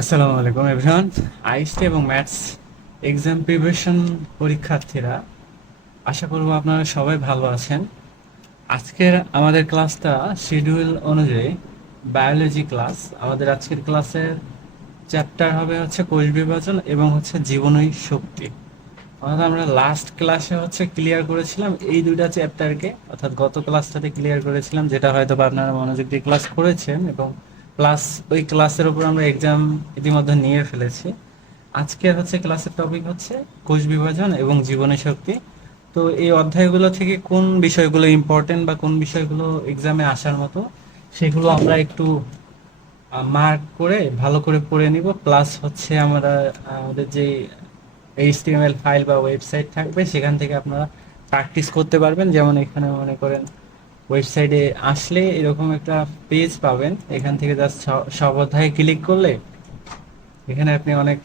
আসসালামু আলাইকুম everyone. IST এবং ম্যাথস এক্সাম প্রিপারেশন পরীক্ষার্থীরা, আশা করব আপনারা সবাই ভালো আছেন। আজকের আমাদের ক্লাসটা শিডিউল অনুযায়ী বায়োলজি ক্লাস। আমাদের আজকের ক্লাসের চ্যাপ্টার হবে হচ্ছে কোষ বিভাজন এবং হচ্ছে জীবনী শক্তি। অর্থাৎ আমরা লাস্ট ক্লাসে হচ্ছে ক্লিয়ার করেছিলাম এই দুইটা চ্যাপ্টারকে, অর্থাৎ গত ক্লাসটাতে ক্লিয়ার করেছিলাম, যেটা হয়তো বা আপনারা মনোযোগ দিয়ে ক্লাস করেছেন, এবং প্লাস ওই ক্লাসের উপর আমরা এক্সাম ইতিমধ্যে নিয়ে ফেলেছি। আজকে হচ্ছে ক্লাসের টপিক হচ্ছে কোষ বিভাজন এবং জীবনী শক্তি। তো এই অধ্যায়গুলো থেকে কোন বিষয়গুলো ইম্পর্টেন্ট বা কোন বিষয়গুলো এক্সামে আসার মতো, সেগুলো আমরা একটু মার্ক করে ভালো করে পড়ে নিব। প্লাস হচ্ছে আমরা আমাদের যে এইচটিএমএল ফাইল বা ওয়েবসাইট থাকবে, সেখান থেকে আপনারা প্র্যাকটিস করতে পারবেন। যেমন এখানে মনে করেন ওয়েবসাইটে আসলে এরকম একটা পেজ পাবেন, এখান থেকে জাস্ট সব অধ্যায়ে ক্লিক করলে এখানে আপনি অনেক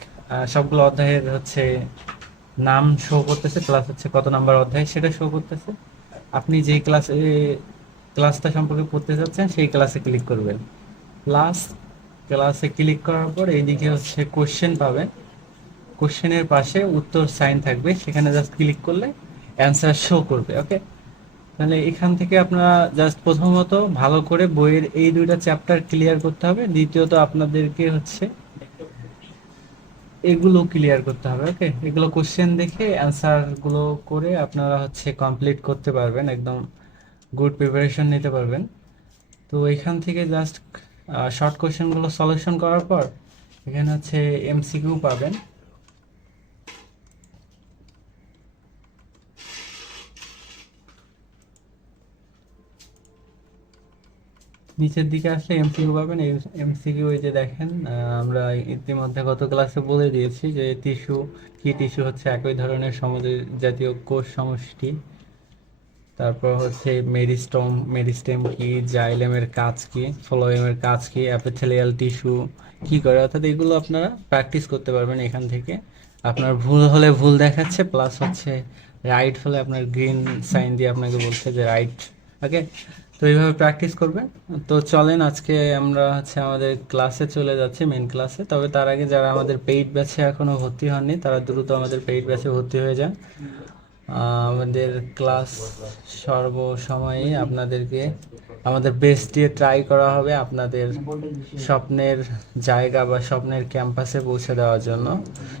সবগুলো অধ্যায়ের হচ্ছে নাম শো করতেছে, প্লাস হচ্ছে কত নাম্বার অধ্যায় সেটা শো করতেছে। আপনি যেই ক্লাসটা সম্পর্কে পড়তে চাচ্ছেন সেই ক্লাসে ক্লিক করবেন। প্লাস ক্লাসে ক্লিক করার পর এইদিকে হচ্ছে কোশ্চেন পাবেন, কোশ্চেনের পাশে উত্তর সাইন থাকবে, সেখানে জাস্ট ক্লিক করলে অ্যান্সার শো করবে। ওকে, তাহলে এখান থেকে আপনারা জাস্ট প্রথমত ভালো করে বইয়ের এই দুইটা চ্যাপ্টার ক্লিয়ার করতে হবে, দ্বিতীয়ত আপনাদেরকে হচ্ছে এগুলো ক্লিয়ার করতে হবে। ওকে, এগুলো কোশ্চেন দেখে অ্যান্সার গুলো করে আপনারা হচ্ছে কমপ্লিট করতে পারবেন, একদম গুড প্রিপারেশন নিতে পারবেন। তো এখান থেকে জাস্ট শর্ট কোশ্চেনগুলো সলিউশন করার পর এখানে হচ্ছে এমসিকিউ পাবেন। নিচের দিকে আসলে এমসিকিউ পাবেন। এই এমসিকিউ এই যে দেখেন, আমরা ইতিমধ্যে গত ক্লাসে বলে দিয়েছি যে টিস্যু কি। টিস্যু হচ্ছে একই ধরনের সমুদ্র জাতীয় কোষ সমষ্টি। তারপর হচ্ছে মেরিস্টম, মেরিস্টেম কি, জাইলেমের কাজ কি, ফ্লোয়েমের কাজ কি, অ্যাপিথেলিয়াল টিস্যু কি করে, অর্থাৎ এগুলো আপনারা প্র্যাকটিস করতে পারবেন এখান থেকে। আপনার ভুল হলে ভুল দেখাচ্ছে, প্লাস হচ্ছে রাইট হলে আপনার গ্রিন সাইন দিয়ে আপনাকে বলছে যে রাইট। ওকে, তো এইভাবে প্র্যাকটিস করবেন। তো চলেন আজকে আমরা হচ্ছে আমাদের ক্লাসে চলে যাচ্ছি, মেন ক্লাসে। তবে তার আগে যারা আমাদের পেইড ব্যাচে এখনো ভর্তি হননি, তারা দ্রুত আমাদের পেইড ব্যাচে ভর্তি হয়ে যান। আমাদের ক্লাস সর্বসময়ই আপনাদেরকে আমাদের বেস্ট দিয়ে ট্রাই করা হবে আপনাদের স্বপ্নের জায়গা বা স্বপ্নের ক্যাম্পাসে পৌঁছে দেওয়ার জন্য।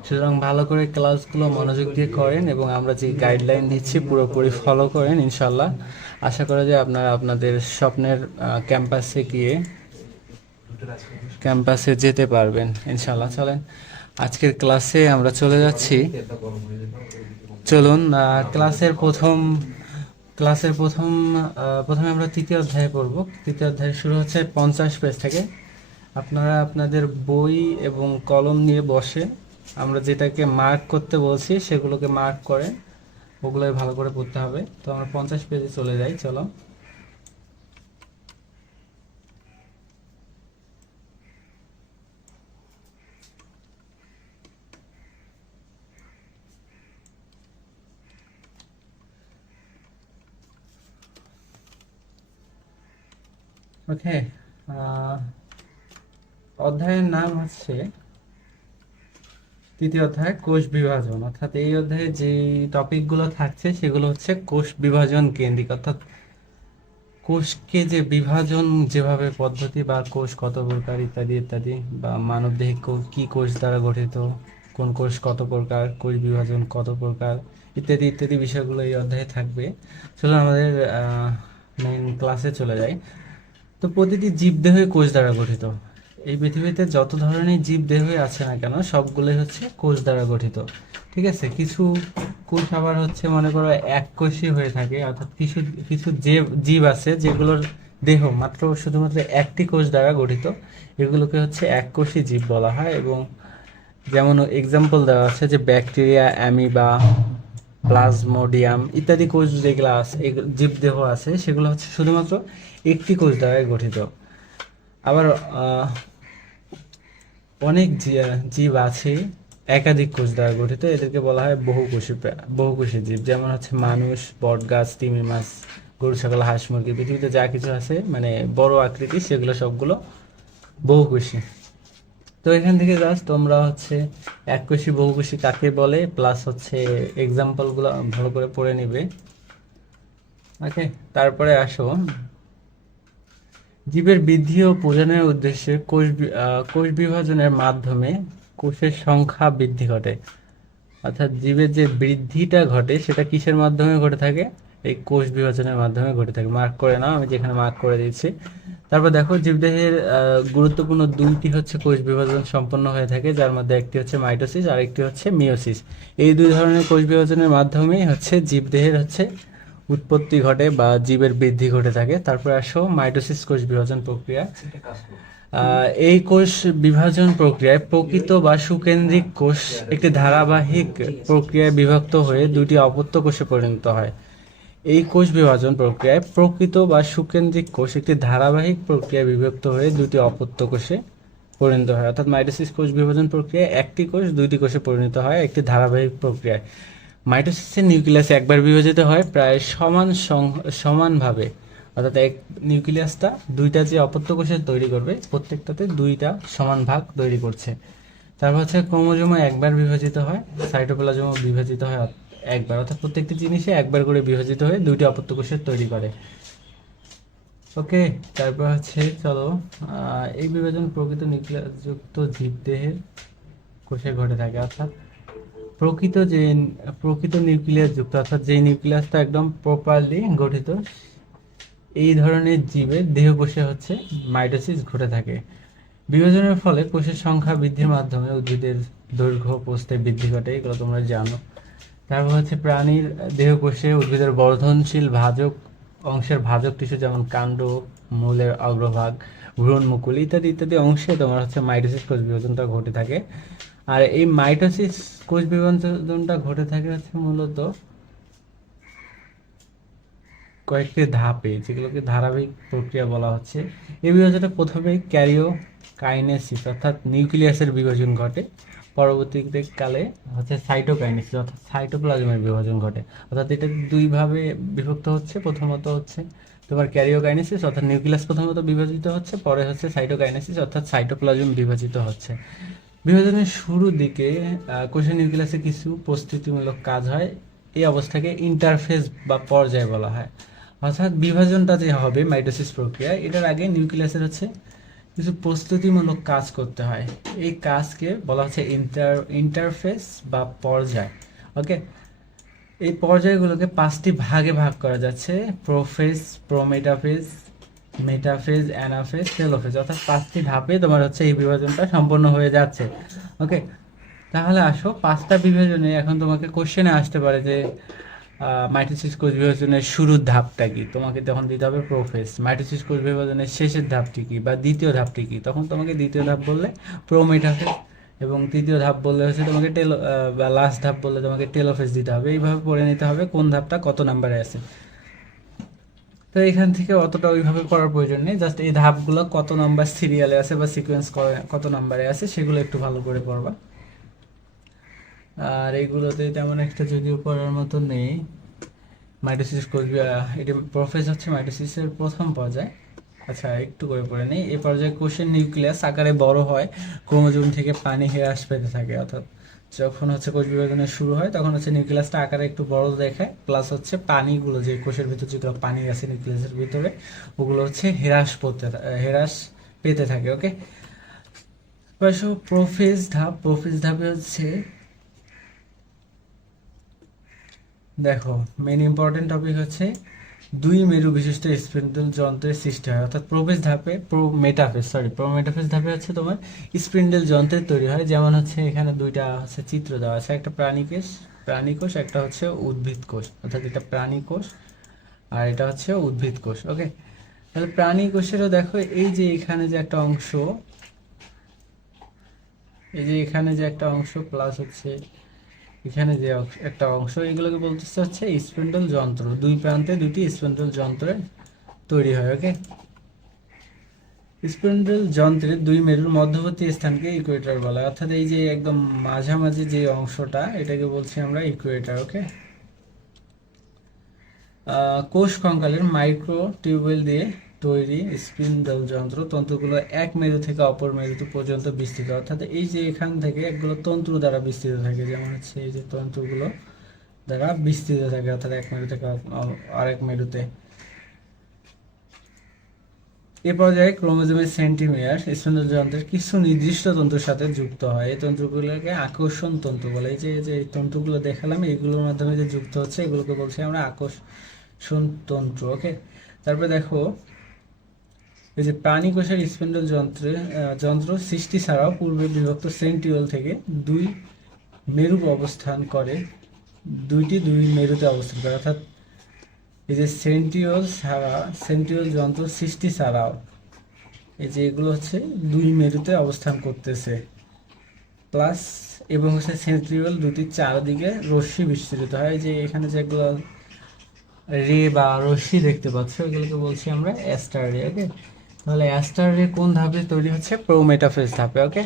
সুতরাং ভালো করে ক্লাসগুলো মনোযোগ দিয়ে করেন এবং আমরা যে গাইডলাইন দিচ্ছি পুরোপুরি ফলো করেন। ইনশাল্লাহ আশা করা যায় আপনারা আপনাদের স্বপ্নের ক্যাম্পাসে যেতে পারবেন ইনশাল্লাহ। চলেন আজকের ক্লাসে আমরা চলে যাচ্ছি। চলুন প্রথমে আমরা তৃতীয় অধ্যায়ে পড়ব। তৃতীয় অধ্যায় শুরু হচ্ছে 50 পেজ থেকে। আপনারা আপনাদের বই এবং কলম নিয়ে বসে আমরা যেটাকে মার্ক করতে বলছি সেগুলোকে মার্ক করেন, ওগুলোই ভালো করে পড়তে হবে। তো আমরা 50 পেজে চলে যাই, চলো। ওকে, অধ্যায়ের নাম হচ্ছে তৃতীয় অধ্যায় কোষ বিভাজন। অর্থাৎ এই অধ্যায়ে যে টপিকগুলো থাকছে সেগুলো হচ্ছে কোষ বিভাজন কেন্দ্রিক, অর্থাৎ কোষকে যে বিভাজন যেভাবে পদ্ধতি বা কোষ কত প্রকার ইত্যাদি ইত্যাদি, বা মানবদেহে কি কোষ দ্বারা গঠিত, কোন কোষ কত প্রকার, কোষ বিভাজন কত প্রকার, ইত্যাদি ইত্যাদি বিষয়গুলো এই অধ্যায়ে থাকবে। চলো আমাদের মেইন ক্লাসে চলে যাই। তো প্রতিটি জীবদেহই কোষ দ্বারা গঠিত। এই পৃথিবীতে যত ধরনের জীবদেহই আছে না কেন, সবগুলোই হচ্ছে কোষ দ্বারা গঠিত। ঠিক আছে, কিছু কোষ আবার হচ্ছে মনে করো এককোষী হয়ে থাকে, অর্থাৎ কিছু কিছু যে জীব আছে যেগুলোর দেহ মাত্র শুধুমাত্র একটি কোষ দ্বারা গঠিত, এগুলোকে হচ্ছে এককোষী জীব বলা হয়। এবং যেমন এক্সাম্পল দেওয়া আছে যে ব্যাকটেরিয়া, অ্যামিবা, প্লাজমোডিয়াম ইত্যাদি কোষ যেগুলো আছে, জীবদেহ আছে, সেগুলো হচ্ছে শুধুমাত্র একটি কোষ দ্বারা গঠিত। আবার অনেক জীব আছে একাধিক কোষ দ্বারা গঠিত, এদেরকে বলা হয় বহুকোষী জীব। যেমন হচ্ছে মানুষ, বটগাছ, তিমি মাছ, গরু, ছাগল, হাঁস, মুরগি, পৃথিবীতে যা কিছু আছে মানে বড় আকৃতি, সেগুলো সবগুলো বহুকোষী। তো এখান থেকে জাস্ট তোমরা হচ্ছে এককোষী বহুকোষী কাকে বলে প্লাস হচ্ছে এক্সাম্পল গুলো ভালো করে পড়ে নিবে। ওকে, তারপরে আসো জীবের বৃদ্ধি ও প্রজননের উদ্দেশ্যে কোষ বিভাজনের মাধ্যমে কোষের সংখ্যা বৃদ্ধি ঘটে। অর্থাৎ জীবের যে বৃদ্ধিটা ঘটে সেটা কিসের মাধ্যমে ঘটে থাকে? এই কোষ বিভাজনের মাধ্যমে ঘটে থাকে। মার্ক করে নাও, আমি যেখানে মার্ক করে দিচ্ছি। তারপর দেখো জীবদেহের গুরুত্বপূর্ণ দুইটি হচ্ছে কোষ বিভাজন সম্পন্ন হয়ে থাকে, যার মধ্যে একটি হচ্ছে মাইটোসিস আর একটি হচ্ছে মিওসিস। এই দুই ধরনের কোষ বিভাজনের মাধ্যমেই হচ্ছে জীবদেহের হচ্ছে উৎপত্তি ঘটে বা জীবের বৃদ্ধি ঘটে থাকে। তারপর আসো মাইটোসিস কোষ বিভাজন প্রক্রিয়া। এই কোষ বিভাজন প্রক্রিয়ায় প্রকৃত বা সুকেন্দ্রিক কোষ একটি ধারাবাহিক প্রক্রিয়ায় বিভক্ত হয়ে দুটি অপত্য কোষে পরিণত হয়। এই কোষ বিভাজন প্রক্রিয়ায় প্রকৃত বা সুকেন্দ্রিক কোষ একটি ধারাবাহিক প্রক্রিয়ায় বিভক্ত হয়ে দুটি অপত্য কোষে পরিণত হয়। অর্থাৎ মাইটোসিস কোষ বিভাজন প্রক্রিয়ায় একটি কোষ দুইটি কোষে পরিণত হয় একটি ধারাবাহিক প্রক্রিয়ায়। মাইটোসিসের নিউক্লিয়াস একবার বিভাজিত হয় প্রায় সমানভাবে। অর্থাৎ এক নিউক্লিয়াসটা দুইটা যে অপত্য কোষের তৈরি করবে প্রত্যেকটাতে দুইটা সমান ভাগ তৈরি করছে। তারপর হচ্ছে ক্রোমোজোম একবার বিভাজিত হয়, সাইটোপ্লাজমও বিভাজিত হয় একবার। অর্থাৎ প্রত্যেকটি জিনিসে একবার করে বিভাজিত হয়ে দুইটি অপত্য কোষের তৈরি করে। ওকে, তারপর হচ্ছে চলো এই বিভাজন প্রকৃত নিউক্লিয়াস যুক্ত জীবদেহের কোষে ঘটে থাকে। অর্থাৎ প্রকৃত নিউক্লিয়াস যুক্ত, অর্থাৎ যে নিউক্লিয়াসটা একদম প্রপারলি গঠিত, এই ধরনের জীবের দেহকোষে হচ্ছে মাইটোসিস ঘটে থাকে। বিভাজনের ফলে কোষের সংখ্যা বৃদ্ধির মাধ্যমে উদ্ভিদের দৈর্ঘ্য প্রস্থে বৃদ্ধি ঘটে, এগুলো তোমরা জানো। তারপর হচ্ছে প্রাণীর দেহকোষে উদ্ভিদের বর্ধনশীল ভাজক অংশের ভাজক টিস্যু যেমন কাণ্ড, মূলের অগ্রভাগ, ভ্রূণ, মুকুল ইত্যাদি ইত্যাদি অংশে তোমার হচ্ছে মাইটোসিস কোষ বিভাজনটা ঘটে থাকে। আর এই মাইটোসিস কোষ বিভাজনটা ঘটে থাকে হচ্ছে মূলত কয়েকটি ধাপে, যেগুলোকে ধারাবাহিক প্রক্রিয়া বলা হচ্ছে। এই বিভাজনে প্রথমে কাইনেসিস অর্থাৎ নিউক্লিয়াসের বিভাজন ঘটে, পরবর্তীতে কালে হচ্ছে সাইটোকাইনেসিস অর্থাৎ সাইটোপ্লাজমের বিভাজন ঘটে। অর্থাৎ এটা দুইভাবে বিভক্ত হচ্ছে। প্রথমত হচ্ছে তোমার ক্যারিওকাইনেসিস অর্থাৎ নিউক্লিয়াস প্রথমত বিভাজিত হচ্ছে, পরে হচ্ছে সাইটোকাইনেসিস অর্থাৎ সাইটোপ্লাজম বিভাজিত হচ্ছে। বিভাজনের শুরুর দিকে কোষের নিউক্লিয়াসে কিছু প্রস্তুতিমূলক কাজ হয়। এই অবস্থাকে ইন্টারফেজ বা পর্যায় বলা হয়। অর্থাৎ বিভাজনটা যে হবে মাইটোসিস প্রক্রিয়া, এটার আগে নিউক্লিয়াসের হচ্ছে কিছু প্রস্তুতিমূলক কাজ করতে হয়। এই কাজকে বলা হচ্ছে ইন্টারফেস বা পর্যায়। ওকে, এই পর্যায়গুলোকে পাঁচটি ভাগে ভাগ করা যাচ্ছে: prophase, prometaphase, metaphase, anaphase, telophase. অর্থাৎ পাঁচটি ধাপে তোমার হচ্ছে এই বিভাজনটা সম্পন্ন হয়ে যাচ্ছে। ওকে, তাহলে আসো পাঁচটা বিভাজনে এখন তোমাকে কোশ্চেনে আসতে পারে যে মাইটোসিস কোষ বিভাজনের শুরুর ধাপটা কি, তোমাকে তখন দিতে হবে প্রোফেজ। মাইটোসিস কোষ বিভাজনের শেষের ধাপটি কি বা দ্বিতীয় ধাপটি কি, তখন তোমাকে দ্বিতীয় ধাপ বললে প্রোমেটাফেজ, এবং তৃতীয় ধাপ বললে হচ্ছে তোমাকে বা লাস্ট ধাপ বললে তোমাকে টেলোফেজ দিতে হবে। এইভাবে পড়ে নিতে হবে কোন ধাপটা কত নাম্বারে আছে। তো এখান থেকে অতটা ওইভাবে করার প্রয়োজন নেই, জাস্ট এই ধাপগুলো কত নাম্বার সিরিয়ালে আছে বা সিকোয়েন্স কত নাম্বারে আছে সেগুলো একটু ভালো করে পড়বা। আর এইগুলোতে তেমন একটা যদিও পড়ার মতো নেই। মাইটোসিস কোষ এটি প্রোফেজ হচ্ছে মাইটোসিসের প্রথম পর্যায়। আচ্ছা, একটু করে পড়ে নেই। এই পর্যায়ে কোষের নিউক্লিয়াস আকারে বড় হয়, ক্রোমোজোম থেকে পানি হ্রাস পেতে থাকে। অর্থাৎ যখন হচ্ছে কোষ বিভাজনের শুরু হয় তখন হচ্ছে নিউক্লিয়াসটা আকারে একটু বড় দেখায়, প্লাস হচ্ছে পানিগুলো যে কোষের ভিতর যেগুলো পানি আছে নিউক্লিয়াসের ভিতরে ওগুলো হচ্ছে হ্রাস পেতে থাকে। ওকে, প্রোফেজ ধাপে হচ্ছে দেখো মেন ইম্পর্টেন্ট টপিক হচ্ছে দুই মেরু বিশিষ্ট স্পিন্ডল যন্ত্রের সৃষ্টি হয়। অর্থাৎ প্রোমেটাফেজ ধাপে হচ্ছে তোমার স্পিন্ডল যন্ত্রের তৈরি হয়। যেমন হচ্ছে এখানে দুইটা হচ্ছে চিত্র দেওয়া আছে, একটা প্রাণীকোষ, একটা হচ্ছে উদ্ভিদ কোষ। অর্থাৎ এটা প্রাণী কোষ আর এটা হচ্ছে উদ্ভিদ কোষ। ওকে, তাহলে প্রাণী কোষেরও দেখো এই যে এখানে যে একটা অংশ, প্লাস হচ্ছে এখানে যে একটা অংশ, এগুলোকে বলতেছে হচ্ছে স্পিন্ডল যন্ত্র। দুই প্রান্তে দুটি স্পিন্ডল যন্ত্রে তৈরি হয়। ওকে, স্পিন্ডল যন্ত্রের দুই মেরুর মধ্যবর্তী স্থানকে ইকুয়েটর বলা হয়। অর্থাৎ এই যে একদম মাঝামাঝি যে অংশটা এটাকে বলছি আমরা ইকুয়েটর। ওকে, কোষ কঙ্কালের মাইক্রো টিউবুল দিয়ে তৈরি স্পিন্ডল যন্ত্র তন্তুগুলো এক মেরু থেকে অপর মেরু পর্যন্ত বিস্তৃত, অর্থাৎ এই যে এখান থেকে এগুলো তন্তু দ্বারা বিস্তৃত থাকে, যেমন হচ্ছে এই যে তন্তুগুলো দ্বারা বিস্তৃত থাকে, অর্থাৎ এক মেরু থেকে আরেক মেরুতে। এ পর্যায়ে ক্রোমোজোমের সেন্টিমিয়ার স্পিন্ডল যন্ত্রের কিছু নির্দিষ্ট তন্তুর সাথে যুক্ত হয়। এই তন্তুগুলোকে আকর্ষণ তন্তু বলে। এই যে এই তন্তুগুলো দেখালাম, এইগুলোর মাধ্যমে যে যুক্ত হচ্ছে এগুলোকে বলছি আমরা আকর্ষণ তন্তু। ওকে, তারপরে দেখো এই যে প্রাণী কোষের স্পিন্ডল যন্ত্র সৃষ্টি ছাড়াও পূর্বে বিভক্ত সেন্ট্রিওল থেকে দুই মেরু অবস্থান করে, দুই মেরুতে অবস্থান করে, অর্থাৎ এই যে সেন্ট্রিওল যন্ত্র সৃষ্টি ছাড়াও এই যে এগুলো হচ্ছে দুই মেরুতে অবস্থান করতেছে প্লাস, এবং হচ্ছে সেন্ট্রিওল দুটির চারদিকে রশ্মি বিস্তৃত হয়। যে এখানে যেগুলো রে বা রশ্মি দেখতে পাচ্ছ এগুলোকে বলছি আমরা অ্যাস্টার রে। ওকে, তাহলে অ্যাস্টার রে কোন ধাপে তৈরি হচ্ছে? প্রোমেটাফেজ ধাপে। ওকে,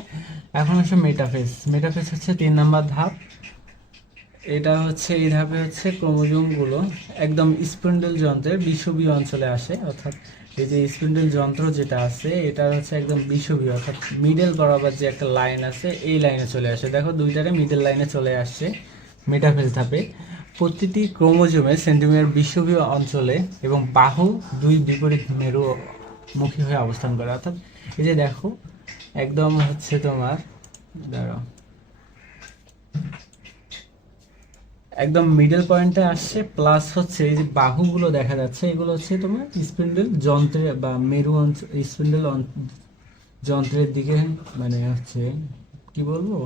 এখন হচ্ছে মেটাফেজ হচ্ছে 3 নম্বর ধাপ। এটা হচ্ছে এই ধাপে হচ্ছে ক্রোমোজোমগুলো একদম স্পিন্ডল যন্ত্রের বিষুবীয় অঞ্চলে আসে, অর্থাৎ এই যে স্পিন্ডল যন্ত্র যেটা আছে এটা হচ্ছে একদম বিষুবীয়, অর্থাৎ মিডল বরাবর যে একটা লাইন আছে এই লাইনে চলে আসে। দেখো দুইটারে মিডল লাইনে চলে আসছে মেটাফেজ ধাপে। প্রতিটি ক্রোমোজোমে সেন্টিমিটার বিষুবীয় অঞ্চলে এবং বাহু দুই বিপরীত মেরু মুখী হয়ে অবস্থান করে, অর্থাৎ এই যে দেখো একদম হচ্ছে তোমার দাঁড়াও একদম মিডল পয়েন্টে আসছে, প্লাস হচ্ছে এই যে বাহুগুলো দেখা যাচ্ছে এগুলো হচ্ছে তোমার স্পিন্ডল যন্ত্রে বা মেরু অঞ্চল স্পিন্ডল যন্ত্রের দিকে মানে হচ্ছে কি বলবো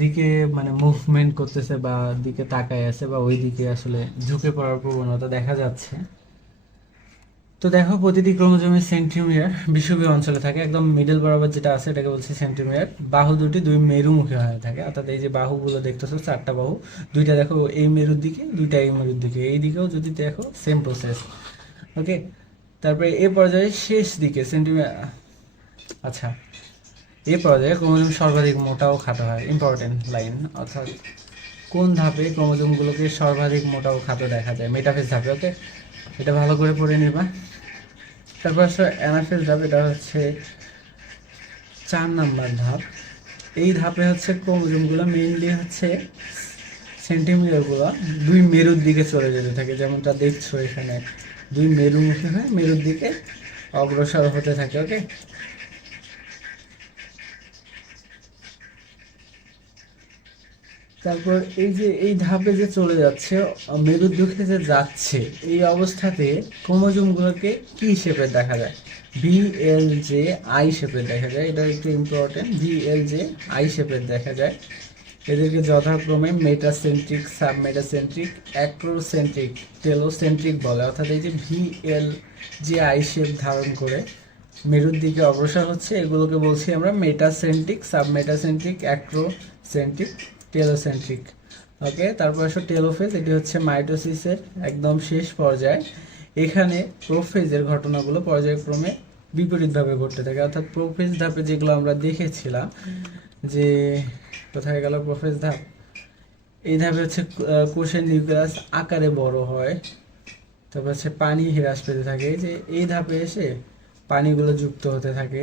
দিকে মানে মুভমেন্ট করতেছে বা দিকে তাকায় আছে বা ওই দিকে আসলে ঝুঁকে পড়ার প্রবণতা দেখা যাচ্ছে। তো দেখো প্রতিটি ক্রোমোজোমের সেন্টিমিটার বিষুবীয় অঞ্চলে থাকে, একদম মিডল বরাবর যেটা আছে এটাকে বলছে সেন্টিমিটার। বাহু দুটি দুই মেরুমুখী হয়ে থাকে, অর্থাৎ এই যে বাহুগুলো দেখতেছো 4টা বাহু, দুইটা দেখো এই মেরুর দিকে, দুইটা এই মেরুর দিকে, এই দিকেও যদি দেখো সেম প্রসেস। ওকে, তারপরে এ পর্যায়ে শেষ দিকে সেন্টিমিটার, আচ্ছা এ পর্যায়ে ক্রোমোজোম সর্বাধিক মোটা ও খাটো হয়। ইম্পর্টেন্ট লাইন, অর্থাৎ কোন ধাপে ক্রোমোজোমগুলোকে সর্বাধিক মোটা ও খাটো দেখা যায়? মেটাফেজ ধাপে। ওকে, এটা ভালো করে পড়ে নিবা। তারপর আসলে অ্যানাফেজ ধাপ, এটা হচ্ছে 4 নম্বর ধাপ। এই ধাপে হচ্ছে ক্রোমোজোমগুলো মেইনলি হচ্ছে সেন্টিমিটারগুলো দুই মেরুর দিকে চলে যেতে থাকে, যেমনটা দেখছো এখানে দুই মেরুমুখী হয়ে মেরুর দিকে অগ্রসর হতে থাকে। ওকে, তারপর এই যে এই ধাপে যে চলে যাচ্ছে মেরুর দিকে যে যাচ্ছে, এই অবস্থাতে ক্রোমোজোমগুলোকে কি শেপের দেখা যায়? VLJ আই শেপের দেখা যায়। এটা একটু ইম্পর্টেন্ট, VLJ আই শেপের দেখা যায়। এদেরকে যথাক্রমে মেটাসেন্ট্রিক, সাবমেটাসেন্ট্রিক, অ্যাক্রোসেন্ট্রিক, টেলোসেন্ট্রিক বলে, অর্থাৎ এই যে VLJ আই শেপ ধারণ করে মেরুর দিকে অগ্রসর হচ্ছে এগুলোকে বলছি আমরা মেটাসেন্ট্রিক, সাবমেটাসেন্ট্রিক, অ্যাক্রোসেন্ট্রিক, টেলোসেন্ট্রিক। ওকে, তারপর আসো টেলোফেজ, এটি হচ্ছে মাইটোসিসের একদম শেষ পর্যায়ে। এখানে প্রোফেজের ঘটনাগুলো পর্যায়ক্রমে বিপরীতভাবে ঘটতে থাকে, অর্থাৎ প্রোফেজ ধাপে যেগুলো আমরা দেখেছিলাম যে কোথায় গেল প্রোফেজ ধাপ, এই ধাপে হচ্ছে কোষের নিউক্লিয়াস আকারে বড় হয়, তারপর হচ্ছে পানি হ্রাস পেতে থাকে। এই যে এই ধাপে এসে পানিগুলো যুক্ত হতে থাকে।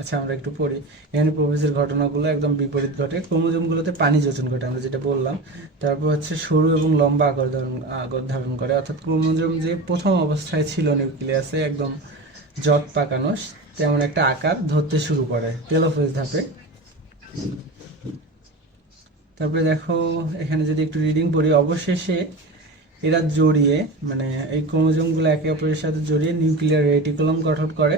আচ্ছা আমরা একটু পড়ি, এখানে প্রোফেজের ঘটনাগুলো একদম বিপরীত ঘটে। ক্রোমোজোমগুলোতে পানি যোজন ঘটে, আমরা যেটা বললাম। তারপর হচ্ছে সরু এবং লম্বা আকার ধারণ করে, অর্থাৎ ক্রোমোজোম যে প্রথম অবস্থায় ছিল নিউক্লিয়াসে একদম জট পাকানো, তেমন একটা আকার ধরতে শুরু করে টেলোফেজ ধাপে। তারপরে দেখো এখানে যদি একটু রিডিং পড়ি, অবশেষে এরা জড়িয়ে মানে এই ক্রোমোজোমগুলো একে অপরের সাথে জড়িয়ে নিউক্লিয়ার রেটিকুলাম গঠন করে,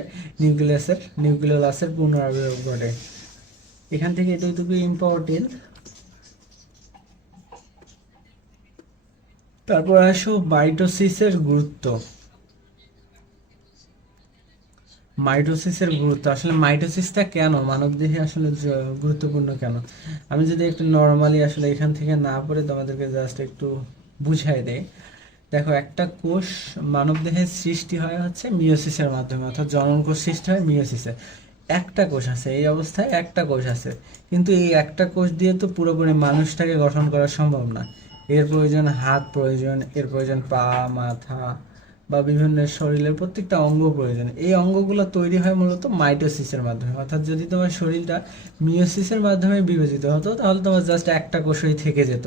নিউক্লিওলাসের পুনরাবৃত্তি ঘটে। এখান থেকে এতটুকু ইম্পর্টেন্ট। তারপর আসো মাইটোসিসের গুরুত্ব। আসলে মাইটোসিসটা কেন মানবদেহে আসলে গুরুত্বপূর্ণ কেন, আমি যদি একটু নর্মালি আসলে এখান থেকে না পড়ে তোমাদেরকে জাস্ট একটু বুঝাই দেই। দেখো একটা কোষ মানবদেহে সৃষ্টি হয় হচ্ছে মিওসিসের মাধ্যমে, অর্থাৎ জনন কোষ সৃষ্টি হয় মিওসিসে। একটা কোষ আছে, এই অবস্থায় একটা কোষ আছে, কিন্তু এই একটা কোষ দিয়ে তো পুরোপুরি মানুষটাকে গঠন করা সম্ভব না। এর প্রয়োজন হাত প্রয়োজন, এর প্রয়োজন পা, মাথা, বা বিভিন্ন শরীরের প্রত্যেকটা অঙ্গ প্রয়োজন। এই অঙ্গগুলো তৈরি হয় মূলত মাইটোসিসের মাধ্যমে। অর্থাৎ যদি তোমার শরীরটা মিওসিসের মাধ্যমে বিভাজিত হতো তাহলে তোমার জাস্ট একটা কোষই থেকে যেত।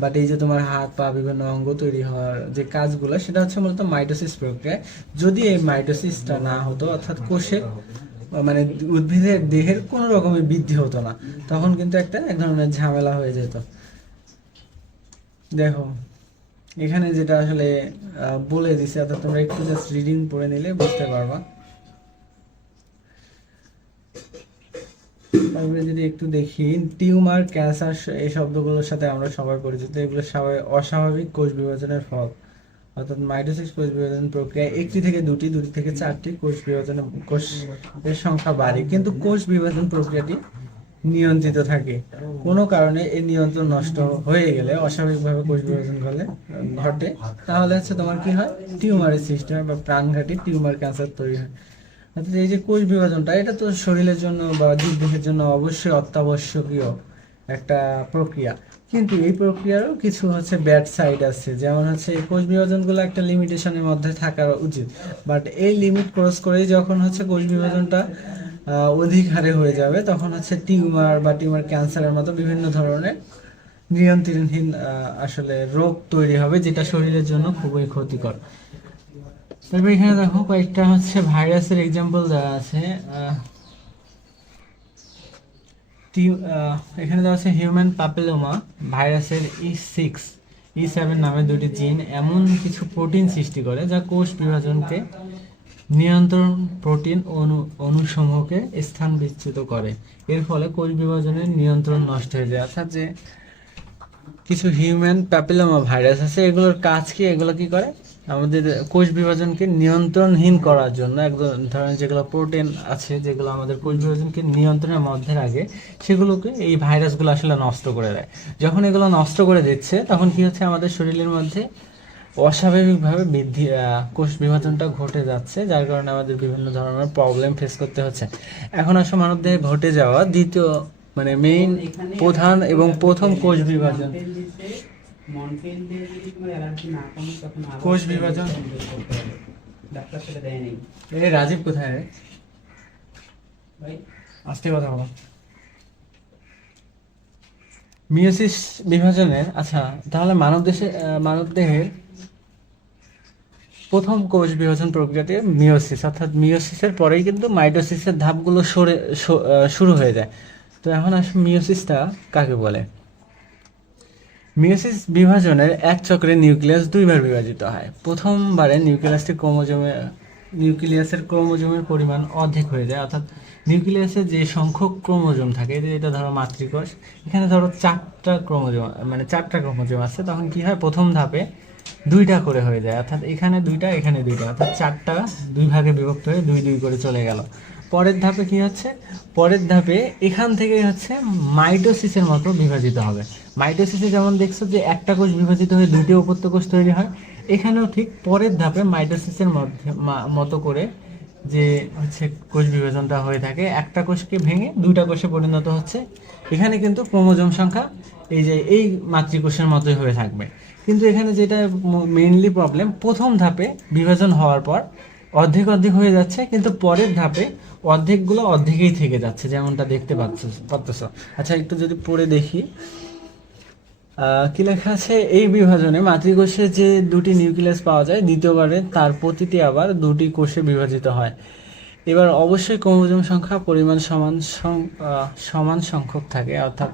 বাট এই যে তোমার হাত পা বিভিন্ন অঙ্গ তৈরি হওয়ার যে কাজগুলো, সেটা হচ্ছে মূলত মাইটোসিস প্রক্রিয়া। যদি এই মাইটোসিসটা না হতো, অর্থাৎ কোষে মানে উদ্ভিদের দেহের কোনো রকমের বৃদ্ধি হতো না, তখন কিন্তু এক ধরনের ঝামেলা হয়ে যেত। দেখো এখানে যেটা আসলে বলে দিছে, অর্থাৎ তোমরা একটু জাস্ট রিডিং পড়ে নিলে বুঝতে পারবা। তারপরে যদি একটু দেখি, টিউমার, ক্যান্সার এই শব্দগুলোর সাথে আমরা সবাই পরিচিত। এগুলো সবাই অস্বাভাবিক কোষ বিভাজনের ফল, অর্থাৎ মাইটোসিস কোষ বিভাজন প্রক্রিয়া একটি থেকে দুটি, দুটি থেকে চারটি কোষ বিভাজনের কোষের সংখ্যা বাড়ে, কিন্তু কোষ বিভাজন প্রক্রিয়াটি নিয়ন্ত্রিত থাকে। কোনো কারণে এই নিয়ন্ত্রণ নষ্ট হয়ে গেলে, অস্বাভাবিকভাবে কোষ বিভাজন ঘটে, তাহলে হচ্ছে তোমার কি হয়, টিউমারের সৃষ্টি হয় বা প্রাণঘাতী টিউমার, ক্যান্সার তৈরি হয়। অর্থাৎ এই যে কোষ বিভাজনটা, এটা তো শরীরের জন্য বা জীবদেহের জন্য অবশ্যই অত্যাবশ্যকীয় একটা প্রক্রিয়া, কিন্তু এই প্রক্রিয়ারও কিছু হচ্ছে ব্যাড সাইড আছে। যেমন হচ্ছে এই কোষ বিভাজনগুলো একটা লিমিটেশনের মধ্যে থাকা উচিত, বাট এই লিমিট ক্রস করেই যখন হচ্ছে কোষ বিভাজনটা অধিক হারে হয়ে যাবে, তখন হচ্ছে টিউমার বা টিউমার ক্যান্সারের মতো বিভিন্ন ধরনের নিয়ন্ত্রণহীন আসলে রোগ তৈরি হবে, যেটা শরীরের জন্য খুবই ক্ষতিকর। তারপরে এখানে দেখো কয়েকটা হচ্ছে ভাইরাসের এক্সাম্পল দেওয়া আছে। এখানে দেওয়া আছে হিউম্যান প্যাপিলোমা ভাইরাসের E6, E7 নামে দুটি জিন এমন কিছু প্রোটিন সৃষ্টি করে যা কোষ বিভাজনকে নিয়ন্ত্রণ, প্রোটিন অণুসমূহকে স্থান বিচ্যুত করে। এর ফলে কোষ বিভাজনের নিয়ন্ত্রণ নষ্ট হয়ে যায়। অর্থাৎ যে কিছু হিউম্যান প্যাপিলোমা ভাইরাস আছে, এগুলোর কাজ কি, এগুলো কি করে, আমাদের কোষ বিভাজনকে নিয়ন্ত্রণহীন করার জন্য এক ধরনের যেগুলো প্রোটিন আছে, যেগুলো আমাদের কোষ বিভাজনকে নিয়ন্ত্রণের মধ্যে রাখে, সেগুলোকে এই ভাইরাসগুলো আসলে নষ্ট করে দেয়। যখন এগুলো নষ্ট করে দিচ্ছে, তখন কি হচ্ছে, আমাদের শরীরের মধ্যে অস্বাভাবিকভাবে বৃদ্ধি, কোষ বিভাজনটা ঘটে যাচ্ছে, যার কারণে আমাদের বিভিন্ন ধরনের প্রবলেম ফেস করতে হচ্ছে। এখন আসলে মানবদেহে ঘটে যাওয়া দ্বিতীয় মানে মেইন প্রধান এবং প্রথম কোষ বিভাজন, কোষ বিভাজন। রাজীব কোথায় রে? আস্তে কথা বলো। মিয়োসিস বিভাজনের, আচ্ছা তাহলে মানবদেহের প্রথম কোষ বিভাজন প্রক্রিয়াটি মিয়োসিস, অর্থাৎ মিয়োসিসের পরেই কিন্তু মাইটোসিসের ধাপগুলো শুরু হয়ে যায়। তো এখন আসলে মিয়োসিসটা কাকে বলে? মিয়োসিস বিভাজনের এক চক্রে নিউক্লিয়াস দুইবার বিভাজিত হয়। প্রথমবারে নিউক্লিয়াসের ক্রোমোজোমের পরিমাণ অর্ধেক হয়ে যায়, অর্থাৎ নিউক্লিয়াসে যে সংখ্যক ক্রোমোজোম থাকে, এটা ধরো মাতৃকোষ, এখানে ধরো চারটা ক্রোমোজোম আছে, তখন কি হয়, প্রথম ধাপে দুইটা করে হয়ে যায়, অর্থাৎ এখানে দুইটা, এখানে দুইটা, অর্থাৎ চারটা দুই ভাগে বিভক্ত হয়ে দুই দুই করে চলে গেল। পরের ধাপে কি হচ্ছে, পরের ধাপে এখান থেকে হচ্ছে মাইটোসিসের মতো বিভাজিত হবে। মাইটোসিসে যেমন দেখছো যে একটা কোষ বিভাজিত হয়ে দুইটি অপত্য কোষ তৈরি হয়, এখানেও ঠিক পরের ধাপে মাইটোসিসের মতো করে যে হচ্ছে কোষ বিভাজনটা হয়ে থাকে, একটা কোষকে ভেঙে দুইটা কোষে পরিণত হচ্ছে। এখানে কিন্তু ক্রোমোজোম সংখ্যা এই মাতৃকোষের মতোই হয়ে থাকবে, কিন্তু এখানে যেটা মেইনলি প্রবলেম, প্রথম ধাপে বিভাজন হওয়ার পর অর্ধেক অর্ধেক হয়ে যাচ্ছে, কিন্তু পরের ধাপে অর্ধেকগুলো অর্ধেকেই থেকে যাচ্ছে, যেমনটা দেখতে পাচ্ছ। আচ্ছা একটু যদি পড়ে দেখি, কি লেখা আছে, এই বিভাজনে মাতৃকোষে যে দুটি নিউক্লিয়াস পাওয়া যায়, দ্বিতীয়বারে তার প্রতিটি আবার দুটি কোষে বিভাজিত হয়। এবার অবশ্যই ক্রোমোজোম সংখ্যা পরিমাণ সমান সংখ্যক থাকে, অর্থাৎ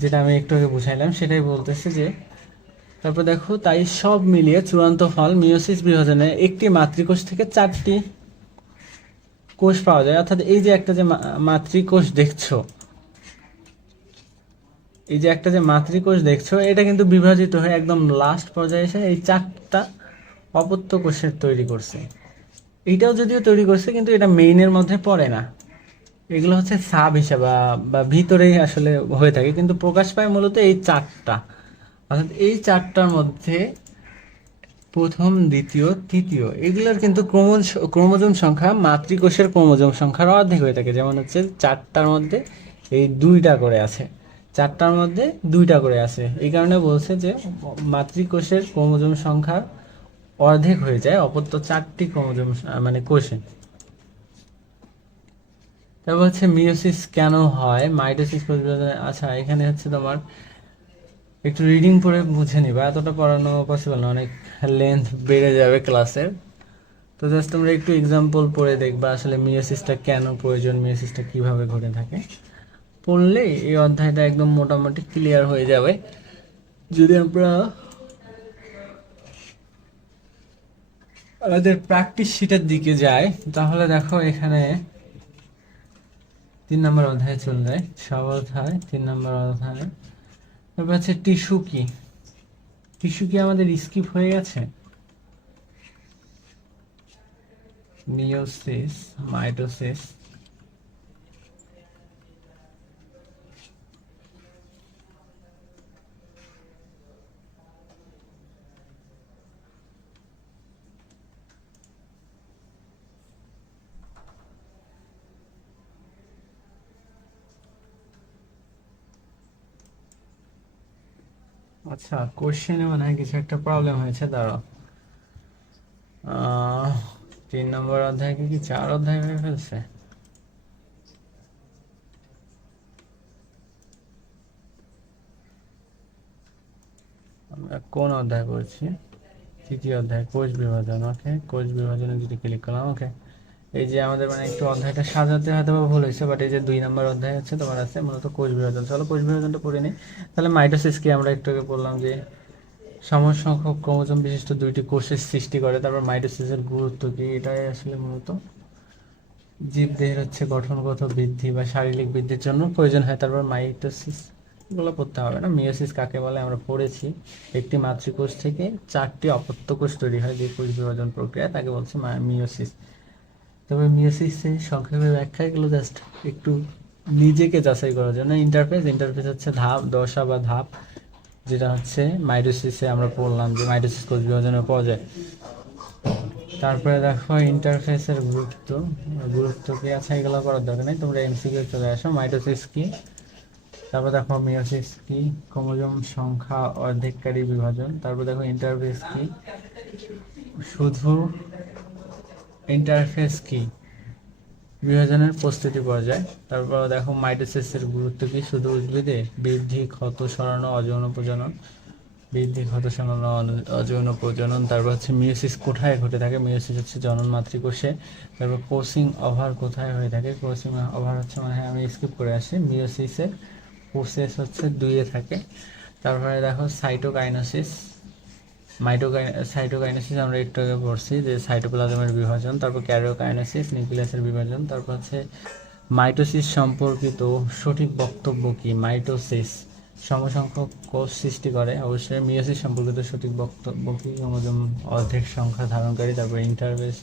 যেটা আমি একটু আগে বুঝাইলাম সেটাই বলতেছে যে, তারপর দেখো, তাই সব মিলিয়ে চূড়ান্ত ফল মিয়োসিস বিভাজনে একটি মাতৃকোষ থেকে চারটি কোষ পাওয়া যায়। অর্থাৎ এই যে একটা যে মাতৃকোষ দেখছো, এটা কিন্তু বিভাজিত হয়ে একদম লাস্ট পর্যায়ে এসে এই চারটা অপত্য কোষের তৈরি করছে। এইটাও যদিও তৈরি করছে, কিন্তু এটা মেইনের মধ্যে পড়ে না, এগুলো হচ্ছে সাব হিসাবে বা ভিতরেই আসলে হয়ে থাকে, কিন্তু প্রকাশ পায় মূলত এই চারটা। অর্থাৎ এই চারটার মধ্যে প্রথম, দ্বিতীয়, তৃতীয়, এগুলোর কিন্তু ক্রোমোজোম সংখ্যা মাতৃকোষের ক্রোমোজোম সংখ্যার অর্ধেক হয়ে থাকে। যেমন হচ্ছে চারটার মধ্যে এই দুইটা করে আছে, চারটার মধ্যে দুইটা করে আছে, এই কারণে বলছে যে মাতৃকোষের ক্রোমোজোম সংখ্যার অর্ধেক হয়ে যায় অপত্য 4টি ক্রোমোজোম মানে কোষে। তারপর হচ্ছে মিওসিস কেন হয়, মাইটোসিস কোষ বিভাজনে। আচ্ছা, এখানে হচ্ছে তোমার একটু রিডিং পড়ে বুঝে নিবা, এতটা পড়ানো পসিবল না, অনেক লেন্থ বেড়ে যাবে ক্লাসের। তো জাস্ট তোমরা একটু এক্সাম্পল পড়ে দেখবা আসলে মিওসিসটা কেন প্রয়োজন, মিওসিসটা কিভাবে ঘটে থাকে। পড়লেই এই অধ্যায়টা একদম মোটামুটি ক্লিয়ার হয়ে যাবে। যদি আমরা আমাদের প্র্যাকটিস শিটের দিকে যাই, তাহলে দেখো এখানে 3 নম্বর অধ্যায়ে চলে যায়, সব অধ্যায় 3 নম্বর অধ্যায়। তারপর হচ্ছে টিস্যু কি, টিস্যু কি আমাদের স্কিপ হয়ে গেছে? মিওসিস, মাইটোসিস, আচ্ছা কোশ্চেনে মনে হয় কিছু একটা প্রবলেম হয়েছে, দাঁড়াও। 3 নম্বর অধ্যায় কি 4 অধ্যায় হয়ে ফেলছে? আমরা কোন অধ্যায় পড়ছি? 3য় অধ্যায়, কোষ বিভাজন। ওকে, কোষ বিভাজনে যদি ক্লিক করলাম, ওকে। এই যে আমাদের মানে একটু অধ্যায়টা সাজাতে হয়তো বা ভুল হয়েছে, বাট এই যে 2 নম্বর অধ্যায় হচ্ছে তোমার আছে মূলত কোষ বিভাজন। চলো কোষ বিভাজনটা পড়ে নিই। তাহলে মাইটোসিস কি, আমরা একটু আগে বললাম যে সমসংখ্যক ক্রোমোজোম বিশিষ্ট 2টি কোষের সৃষ্টি করে। তারপর মাইটোসিসের গুরুত্ব কি, এটাই আসলে মূলত জীবদেহের হচ্ছে গঠনগত বৃদ্ধি বা শারীরিক বৃদ্ধির জন্য প্রয়োজন হয়। তারপর মাইটোসিস এগুলো পড়তে হবে না। মিওসিস কাকে বলে আমরা পড়েছি, একটি মাতৃকোষ থেকে 4টি অপত্য কোষ তৈরি হয় যে কোষ বিভাজন প্রক্রিয়া, তাকে বলছে মিওসিস। তবে মিওসিসের সংক্ষেপে ব্যাখ্যা, এগুলো জাস্ট একটু নিজেকে যাচাই করার জন্য। ইন্টারফেস, ইন্টারফেস হচ্ছে ধাপ, দশা বা ধাপ, যেটা হচ্ছে মাইটোসিসে আমরা পড়লাম যে মাইটোসিস কোষ বিভাজনের পর্যায়ে। তারপরে দেখো ইন্টারফেসের গুরুত্ব, গুরুত্ব কি আছে এগুলো করার দরকার নেই, তোমরা এমসিকিউ চলে আসো। মাইটোসিস কি, তারপর দেখো মিওসিস কি, ক্রোমোজোম সংখ্যা অর্ধেককারী বিভাজন। তারপর দেখো ইন্টারফেস কি, শুধু ইন্টারফেস কি, বিভাজনের প্রস্তুতি পর্যায়। তারপর দেখো মাইটোসিসের গুরুত্ব কি, শুধু উদ্ভিদে বৃদ্ধি, ক্ষত সরানো, অযৌন প্রজনন, বৃদ্ধি, ক্ষত সরানো, অযৌন প্রজনন। তারপর হচ্ছে মিওসিস কোথায় ঘটে থাকে, মিওসিস হচ্ছে জনন মাতৃকোষে। তারপর ক্রসিং ওভার কোথায় হয়ে থাকে, ক্রসিং ওভার হচ্ছে মানে আমি স্কিপ করে আসি, মিওসিসের প্রসেস হচ্ছে 2-এ থাকে। তারপরে দেখো সাইটোকাইনেসিস, সাইটোকাইনেসিস আমরা একটু আগে পড়ছি যে সাইটোপ্লাজমের বিভাজন। তারপর ক্যারিওকাইনেসিস, নিউক্লিয়াসের বিভাজন। তারপর হচ্ছে মাইটোসিস সম্পর্কিত সঠিক বক্তব্য কি, মাইটোসিস সমসংখ্যক কোষ সৃষ্টি করে। অবশ্যই মিওসিস সম্পর্কিত সঠিক বক্তব্য কি, ক্রোমোজোম অর্ধেক সংখ্যা ধারণকারী। তারপর ইন্টারফেস,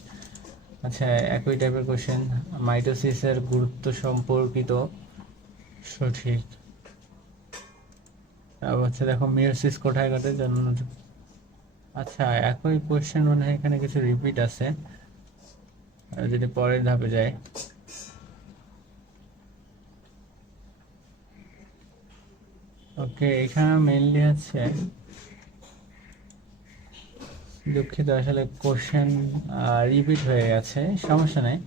আচ্ছা একই টাইপের কোশ্চেন, মাইটোসিসের গুরুত্ব সম্পর্কিত সঠিক। তারপর হচ্ছে দেখো মিওসিস কোথায় ঘটে, জন্ম। আচ্ছা একই কোশ্চেন মনে হয় এখানে কিছু রিপিট আছে, যদি পরের ধাপে যায়। ওকে, এখানে মেইনলি হচ্ছে, দুঃখিত আসলে কোশ্চেন রিপিট হয়ে গেছে, সমস্যা নেই।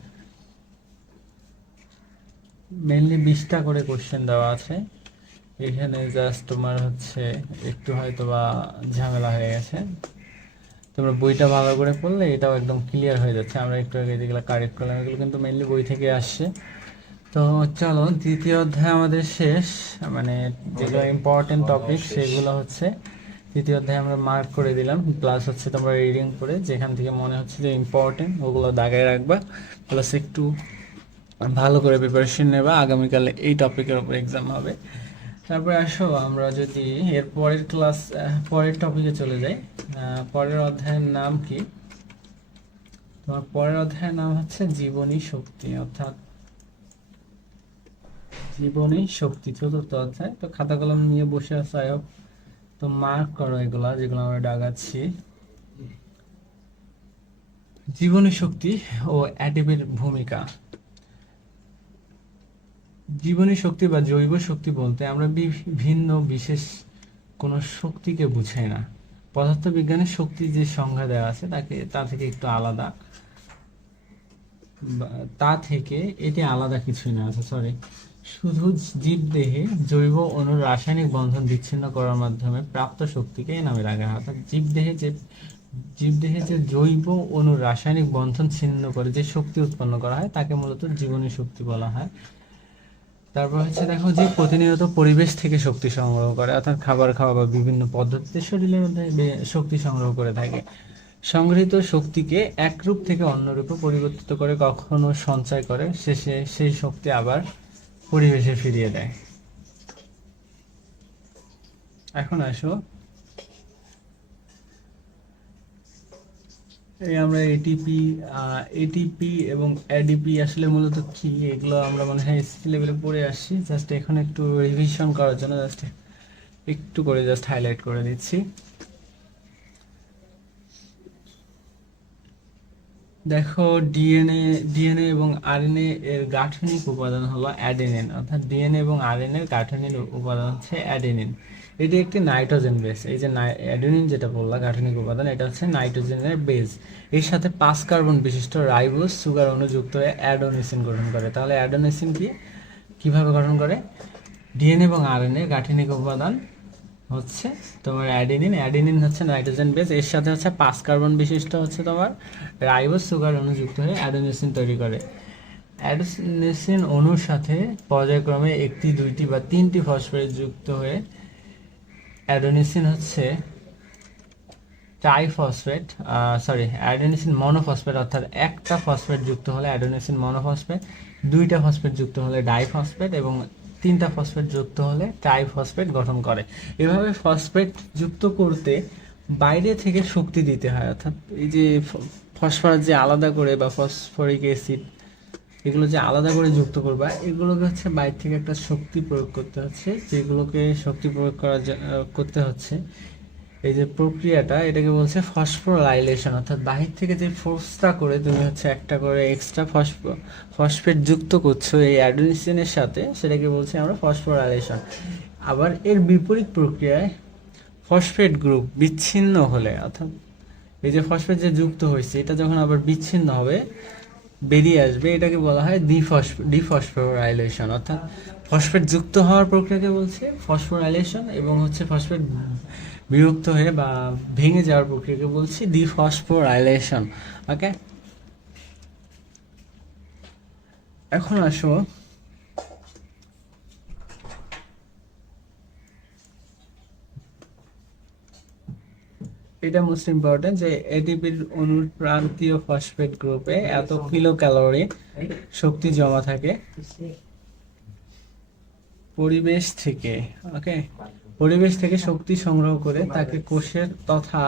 মেইনলি 20টা করে কোশ্চেন দেওয়া আছে এখানে, জাস্ট তোমার হচ্ছে একটু হয়তো বা ঝামেলা হয়ে গেছে। তোমরা বইটা ভালো করে পড়লে এটাও একদম ক্লিয়ার হয়ে যাচ্ছে। আমরা একটু আগে যেগুলো কারেক্ট করলাম এগুলো কিন্তু মেইনলি বই থেকে আসছে। তো চলো 3য় অধ্যায় আমাদের শেষ, মানে যেগুলো ইম্পর্টেন্ট টপিক সেগুলো হচ্ছে 3য় অধ্যায় আমরা মার্ক করে দিলাম। প্লাস হচ্ছে তোমরা রিডিং করে যেখান থেকে মনে হচ্ছে যে ইম্পর্টেন্ট ওগুলো দাগায় রাখবা, প্লাস একটু ভালো করে প্রিপারেশন নেবা, আগামীকালে এই টপিকের উপর এক্সাম হবে। তারপরে আসো আমরা যদি এর পরের ক্লাস, পরের টপিকে চলে যাই। পরের অধ্যায়ের নাম কি, তোমার পরের অধ্যায়ের নাম হচ্ছে জীবনী শক্তি, অর্থাৎ জীবনী শক্তি, 4র্থ অধ্যায়। তো খাতা কলম নিয়ে বসে আছে আয়ব, তো মার্ক করো এগুলা যেগুলো আমরা ডাগাচ্ছি। জীবনী শক্তি ও অ্যাটিপির ভূমিকা। জীবনী শক্তি বা জৈব শক্তি বলতে আমরা বিভিন্ন বিশেষ কোনো শক্তিকে বুঝাই না, পদার্থবিজ্ঞানের শক্তির যে সংজ্ঞা দেওয়া আছে তা থেকে একটু আলাদা। তা থেকে এটি আলাদা কিছুই না, আচ্ছা সরি, শুধু জীবদেহে জৈব অণুর রাসায়নিক বন্ধন বিচ্ছিন্ন করার মাধ্যমে প্রাপ্ত শক্তিকে এই নামে রাখা হয়। অর্থাৎ জীবদেহে যে জৈব অণুর রাসায়নিক বন্ধন ছিন্ন করে যে শক্তি উৎপন্ন করা হয় তাকে মূলত জীবনী শক্তি বলা হয়। তারপর হচ্ছে দেখো যে প্রতিনিয়ত পরিবেশ থেকে শক্তি সংগ্রহ করে, অর্থাৎ খাবার খাওয়া বা বিভিন্ন পদ্ধতিতে শরীরের মধ্যে শক্তি সংগ্রহ করে থাকে। সংগৃহীত শক্তিকে এক রূপ থেকে অন্য রূপে পরিবর্তিত করে কখনো সঞ্চয় করে, শেষে সেই শক্তি আবার পরিবেশে ফিরিয়ে দেয়। এখন আসো এই আমরা এটিপি এবং এডিপি আসলে মূলত কি, এগুলো আমরা মনে হয় এসএসসি লেভেলে পড়ে আসছি। জাস্ট এখন একটু রিভিশন করার জন্য একটু করে হাইলাইট করে দিচ্ছি। দেখো ডিএনএ এবং আরএনএ এর গাঠনিক উপাদান হলো অ্যাডেনিন, অর্থাৎ ডিএনএ এবং আরএনএ এর গাঠনিক উপাদান হচ্ছে অ্যাডেনিন। এটি একটি নাইট্রোজেন বেস। এই যে অ্যাডেনিন যেটা বললাম গাঠনিক উপাদান, এটা হচ্ছে নাইট্রোজেনের বেস। এর সাথে 5 কার্বন বিশিষ্ট রাইবোজ সুগার অণু যুক্ত হয়ে অ্যাডোনিসিন গঠন করে। তাহলে অ্যাডোনিসিন কিভাবে গঠন করে? ডিএনএ এবং আরএনএ গাঠনিক উপাদান হচ্ছে তোমার অ্যাডেনিন হচ্ছে নাইট্রোজেন বেস, এর সাথে হচ্ছে 5 কার্বন বিশিষ্ট হচ্ছে তোমার রাইবোজ সুগার অণু যুক্ত হয়ে অ্যাডেনিসিন তৈরি করে। অ্যাডেনিসিন অণুর সাথে পর্যায়ক্রমে একটি, দুইটি বা তিনটি ফসফেট যুক্ত হয়ে অ্যাডেনিসিন হচ্ছে ট্রাইফসফেট, অ্যাডেনিসিন মনোফসফেট, অর্থাৎ একটা ফসফেট যুক্ত হলে অ্যাডেনিসিন মনোফসফেট, দুইটা ফসফেট যুক্ত হলে ডাইফসফেট এবং তিনটা ফসফেট যুক্ত হলে ট্রাইফসফেট গঠন করে। এভাবে ফসফেট যুক্ত করতে বাইরে থেকে শক্তি দিতে হয়, অর্থাৎ এই যে ফসফরাস যে আলাদা করে বা ফসফরিক অ্যাসিড এগুলো যে আলাদা করে যুক্ত করবা, এগুলোকে হচ্ছে বাইরে থেকে একটা শক্তি প্রয়োগ করতে হচ্ছে, যেগুলোকে শক্তি প্রয়োগ করতে হচ্ছে। এই যে প্রক্রিয়াটা এটাকে বলছে ফসফোরাইলেশন, অর্থাৎ বাহির থেকে যে ফোর্সটা করে তুমি হচ্ছে একটা করে এক্সট্রা ফসফেট যুক্ত করছো এই অ্যাডেনিসিনের সাথে, সেটাকে বলছে আমরা ফসফোরাইলেশন। আবার এর বিপরীত প্রক্রিয়ায় ফসফেট গ্রুপ বিচ্ছিন্ন হলে, অর্থাৎ এই যে ফসফেট যে যুক্ত হয়েছে এটা যখন আবার বিচ্ছিন্ন হবে বেরিয়ে আসবে, এটাকে বলা হয় ডিফসফোরাইলেশন। অর্থাৎ ফসফেট যুক্ত হওয়ার প্রক্রিয়াকে বলছে ফসফোরাইলেশন, এবং হচ্ছে ফসফেট বিভক্ত হয়ে বা ভেঙে যাওয়ার প্রক্রিয়াকে বলছি ডিফসফোরাইলেশন। ওকে, এখন আসো এটা মোস্ট ইম্পর্টেন্ট যে এটিপির অণুর প্রান্তীয় ফসফেট গ্রুপে এত কিলো ক্যালোরি শক্তি জমা থাকে পরিবেশ থেকে। ওকে, পরিবেশ থেকে শক্তি সংগ্রহ করে তাকে কোষের তথা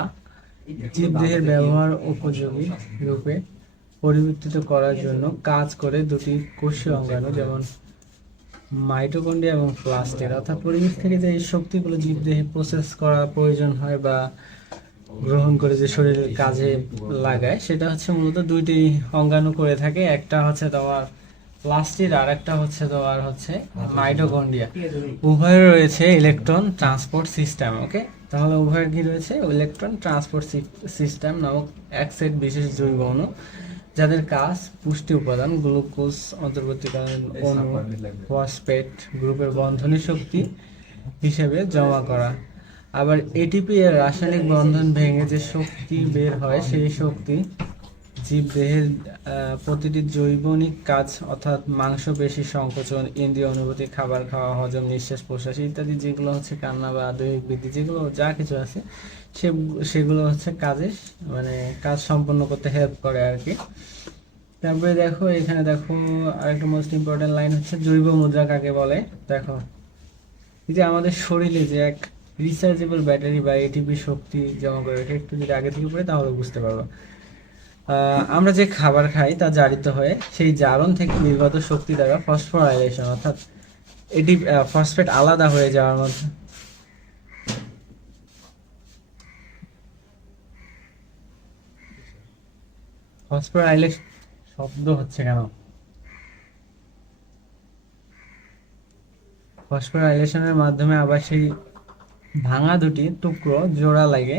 জীবদেহের ব্যবহার উপযোগী রূপে পরিবর্তিত করার জন্য কাজ করে দুটি কোষীয় অঙ্গাণু, যেমন মাইটোকন্ড্রিয়া এবং প্লাস্টিড। অর্থাৎ পরিবেশ থেকে যে এই শক্তিগুলো জীবদেহে প্রসেস করা প্রয়োজন হয় বা গ্রহণ করে যে শরীরের কাজে লাগায়, সেটা হচ্ছে মূলত দুইটি অঙ্গাণু করে থাকে। একটা হচ্ছে তোমার প্লাস্টিড আর একটা হচ্ছে তোমার হচ্ছে মাইটোকন্ড্রিয়া। উভয়ের রয়েছে ইলেকট্রন ট্রান্সপোর্ট সিস্টেম। ওকে, তাহলে উভয়ের কি রয়েছে? ইলেকট্রন ট্রান্সপোর্ট সিস্টেম নামক এক সেট বিশেষ জৈব অণু, যাদের কাজ পুষ্টি উপাদান গ্লুকোজ অন্তর্বর্তীকালীন অণু ফসফেট গ্রুপের বন্ধনী শক্তি হিসেবে জমা করা। আবার এটিপি এর রাসায়নিক বন্ধন ভেঙে যে শক্তি বের হয়, সেই শক্তি জীবদেহের প্রতিটি জৈবনিক কাজ, অর্থাৎ মাংসপেশি সংকোচন, ইন্দ্রিয় অনুভূতি, খাবার খাওয়া, হজম, নিঃশ্বাস প্রশ্বাস ইত্যাদি, যেগুলো হচ্ছে কান্না বা দৈহিক বৃদ্ধি, যেগুলো যা কিছু আছে সেগুলো হচ্ছে কাজ সম্পন্ন করতে হেল্প করে আর কি। তারপরে দেখো এখানে দেখো আরেকটা মোস্ট ইম্পর্টেন্ট লাইন হচ্ছে জৈব মুদ্রা কাকে বলে। দেখো এই যে আমাদের শরীরে যে এক রিচার্জেবল ব্যাটারি বা এটিপি শক্তি জমা করে রাখে, একটু যদি আগে থেকে পড়ে তাহলে বুঝতে পারবো। আমরা যে খাবার খাই তা জারিত হয়ে সেই জারণ থেকে নির্গত শক্তি দ্বারা ফসফোরাইলেশন, অর্থাৎ এটি ফসফেট আলাদা হয়ে যাওয়ার মধ্যে ফসফোরাইলেশন শব্দ হচ্ছে কেন? ফসফোরাইলেশনের মাধ্যমে আবার সেই ভাঙা দুটি টুকরো জোড়া লাগে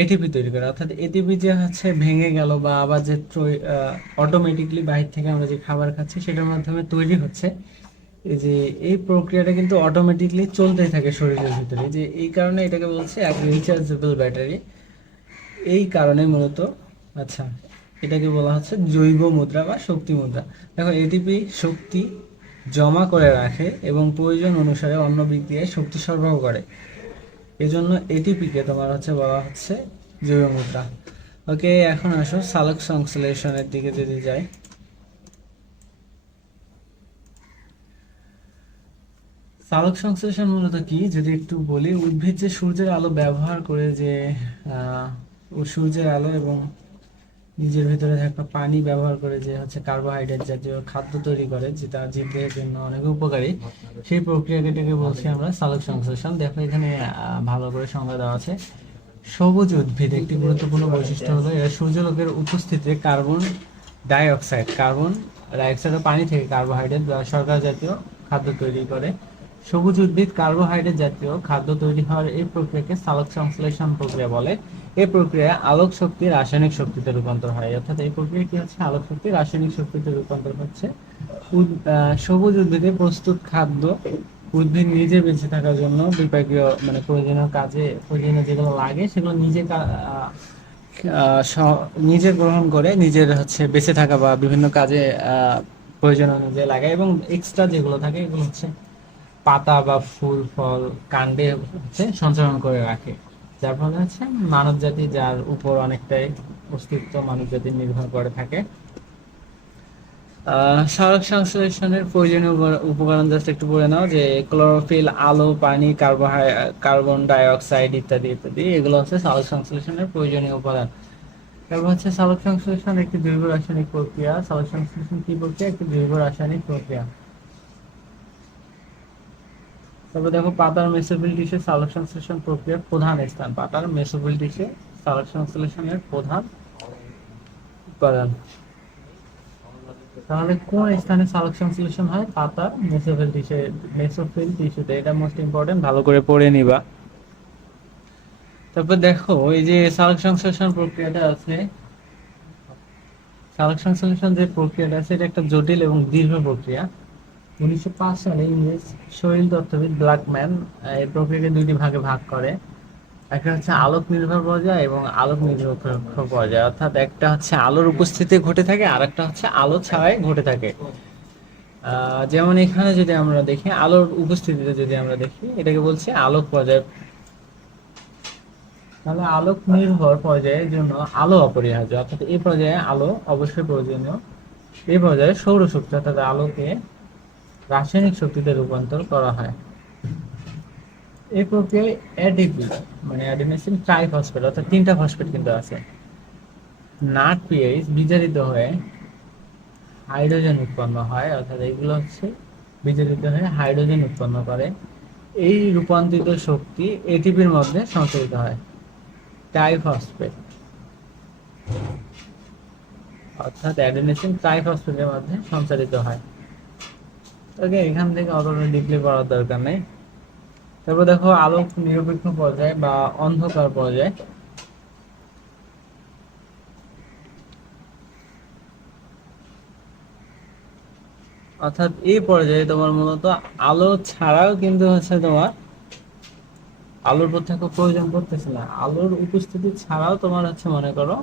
এটিপি তৈরি করে। অর্থাৎ এটিপি যে হচ্ছে ভেঙে গেল বা আবার যে অটোমেটিকলি বাইরে থেকে আমরা যে খাবার খাচ্ছি সেটার মাধ্যমে তৈরি হচ্ছে, এই যে এই প্রক্রিয়াটা কিন্তু অটোমেটিকলি চলতেই থাকে শরীরের ভিতরে। যে এই কারণে এটাকে বলছে এক রিচার্জেবল ব্যাটারি। এই কারণে মূলত, আচ্ছা, এটাকে বলা হচ্ছে জৈব মুদ্রা বা শক্তি মুদ্রা। দেখো, এটিপি শক্তি জমা করে রাখে এবং প্রয়োজন অনুসারে অন্য বিক্রিয়ায় শক্তি সরবরাহ করে। এজন্য এটিপিকে তোমার হচ্ছে বলা হচ্ছে জৈব মুদ্রা। ওকে, এখন আসো সালোক সংশ্লেষণের দিকে যদি যাই। সালোক সংশ্লেষণ মূলত কি যদি একটু বলি, উদ্ভিদ যে সূর্যের আলো ব্যবহার করে যে সূর্যের আলো এবং নিজের ভিতরে থাকা পানি ব্যবহার করে যে হচ্ছে কার্বোহাইড্রেট জাতীয় খাদ্য তৈরি করে, যেটা জীবদের জন্য অনেক উপকারী, সেই প্রক্রিয়াটাকে বলছি আমরা সালোক সংশ্লেষণ। দেখো এখানে ভালো করে সংজ্ঞা দেওয়া আছে। সবুজ উদ্ভিদ একটি গুরুত্বপূর্ণ বৈশিষ্ট্য হলো এরা সূর্যালোকের উপস্থিতিতে কার্বন ডাইঅক্সাইড ও পানি থেকে কার্বোহাইড্রেট বা শর্করা জাতীয় খাদ্য তৈরি করে। সবুজ উদ্ভিদ কার্বোহাইড্রেট জাতীয় খাদ্য তৈরি হওয়ার এই প্রক্রিয়াকে সালোক সংশ্লেষণ প্রক্রিয়া বলে। এই প্রক্রিয়ায় আলোক শক্তি রাসায়নিক শক্তিতে রূপান্তর হয়। অর্থাৎ এই প্রক্রিয়া কি হচ্ছে, আলোক শক্তি রাসায়নিক শক্তিতে রূপান্তর হচ্ছে। সবুজ উদ্ভিদে প্রস্তুত খাদ্য উদ্ভিদ নিজে বেঁচে থাকার জন্য বিপাকীয় মানে প্রয়োজনীয় যেগুলো লাগে সেগুলো নিজে গ্রহণ করে নিজের হচ্ছে বেঁচে থাকা বা বিভিন্ন কাজে প্রয়োজন অনুযায়ী লাগায়, এবং এক্সট্রা যেগুলো থাকে এগুলো হচ্ছে পাতা বা ফুল ফল কাণ্ডে হচ্ছে সঞ্চালন করে রাখে। যার ফলে হচ্ছে মানব জাতি, যার উপর অনেকটাই অস্তিত্ব মানব জাতি নির্ভর করে থাকে। সালোক সংশ্লেষণের প্রয়োজনীয় উপকরণ জাস্ট একটু বলে নাও, যে ক্লোরোফিল, আলো, পানি, কার্বন ডাই অক্সাইড ইত্যাদি ইত্যাদি, এগুলো হচ্ছে সালোক সংশ্লেষণের প্রয়োজনীয় উপাদান। তারপর হচ্ছে সালোক সংশ্লেষণ একটি জৈব রাসায়নিক প্রক্রিয়া। সালোক সংশ্লেষণ কি প্রক্রিয়া? একটি জৈব রাসায়নিক প্রক্রিয়া। তারপর দেখো, পাতার মেসোফিল টিস্যু সালোক সংশ্লেষণ প্রক্রিয়ার প্রধান স্থান। পাতার মেসোফিল টিস্যু সালোক সংশ্লেষণের প্রধান উপাদান। তাহলে কোন স্থানে সালোক সংশ্লেষণ হয়? পাতার মেসোফিল টিস্যুতে। এটা মোস্ট ইম্পর্টেন্ট, ভালো করে পড়ে নিবা। তারপর দেখো, এই যে সালোক সংশ্লেষণ প্রক্রিয়াটা আছে, সালোক সংশ্লেষণ যে প্রক্রিয়াটা আছে এটা একটা জটিল এবং দীর্ঘ প্রক্রিয়া। 1905 সালে ইংরেজ শরীর তত্ত্ববিদ ব্ল্যাকম্যান এই প্রক্রিয়াকে দুইটি ভাগে ভাগ করে। একটা হচ্ছে আলোক নির্ভর পর্যায় এবং আলোক নিরপেক্ষ পর্যায়। অর্থাৎ একটা হচ্ছে আলোর উপস্থিতি ঘটে থাকে, আর একটা হচ্ছে আলো ছাড়াই ঘটে থাকে। যেমন এখানে যদি আমরা দেখি, আলোর উপস্থিতিতে যদি আমরা দেখি, এটাকে বলছে আলোক পর্যায়। তাহলে আলোক নির্ভর পর্যায়ের জন্য আলো অপরিহার্য, অর্থাৎ এই পর্যায়ে আলো অবশ্যই প্রয়োজনীয়। এই পর্যায়ে সৌরশক্তি অর্থাৎ আলোকে রাসায়নিক শক্তিতে রূপান্তর করা হয়। এই প্রক্রিয়ায় এডিপি মানে অ্যাডিনোসিন ট্রাইফসফেট অর্থাৎ 3টা ফসফেট কিন্তু আছে, নাট পিএইচ বিজারিত হয়ে হাইড্রোজেন উৎপন্ন হয়। অর্থাৎ এইগুলো হচ্ছে বিজারিত হয়ে হাইড্রোজেন উৎপন্ন করে। এই রূপান্তরিত শক্তি এটিপির মধ্যে সঞ্চারিত হয়। ট্রাইফসফেট অর্থাৎ অ্যাডিনোসিন ট্রাইফসফেটের মধ্যে সঞ্চারিত হয়। ওকে, এখান থেকে অতটা ডিপলি পড়ার দরকার নেই। তারপর দেখো, আলোক নিরপেক্ষ পর্যায় বা অন্ধকার পর্যায়। অর্থাৎ এই পর্যায়ে তোমার মূলত আলো ছাড়াও কিন্তু হচ্ছে তোমার আলোর প্রত্যক্ষ প্রয়োজন পড়তেছে না, আলোর উপস্থিতি ছাড়াও তোমার হচ্ছে মনে করো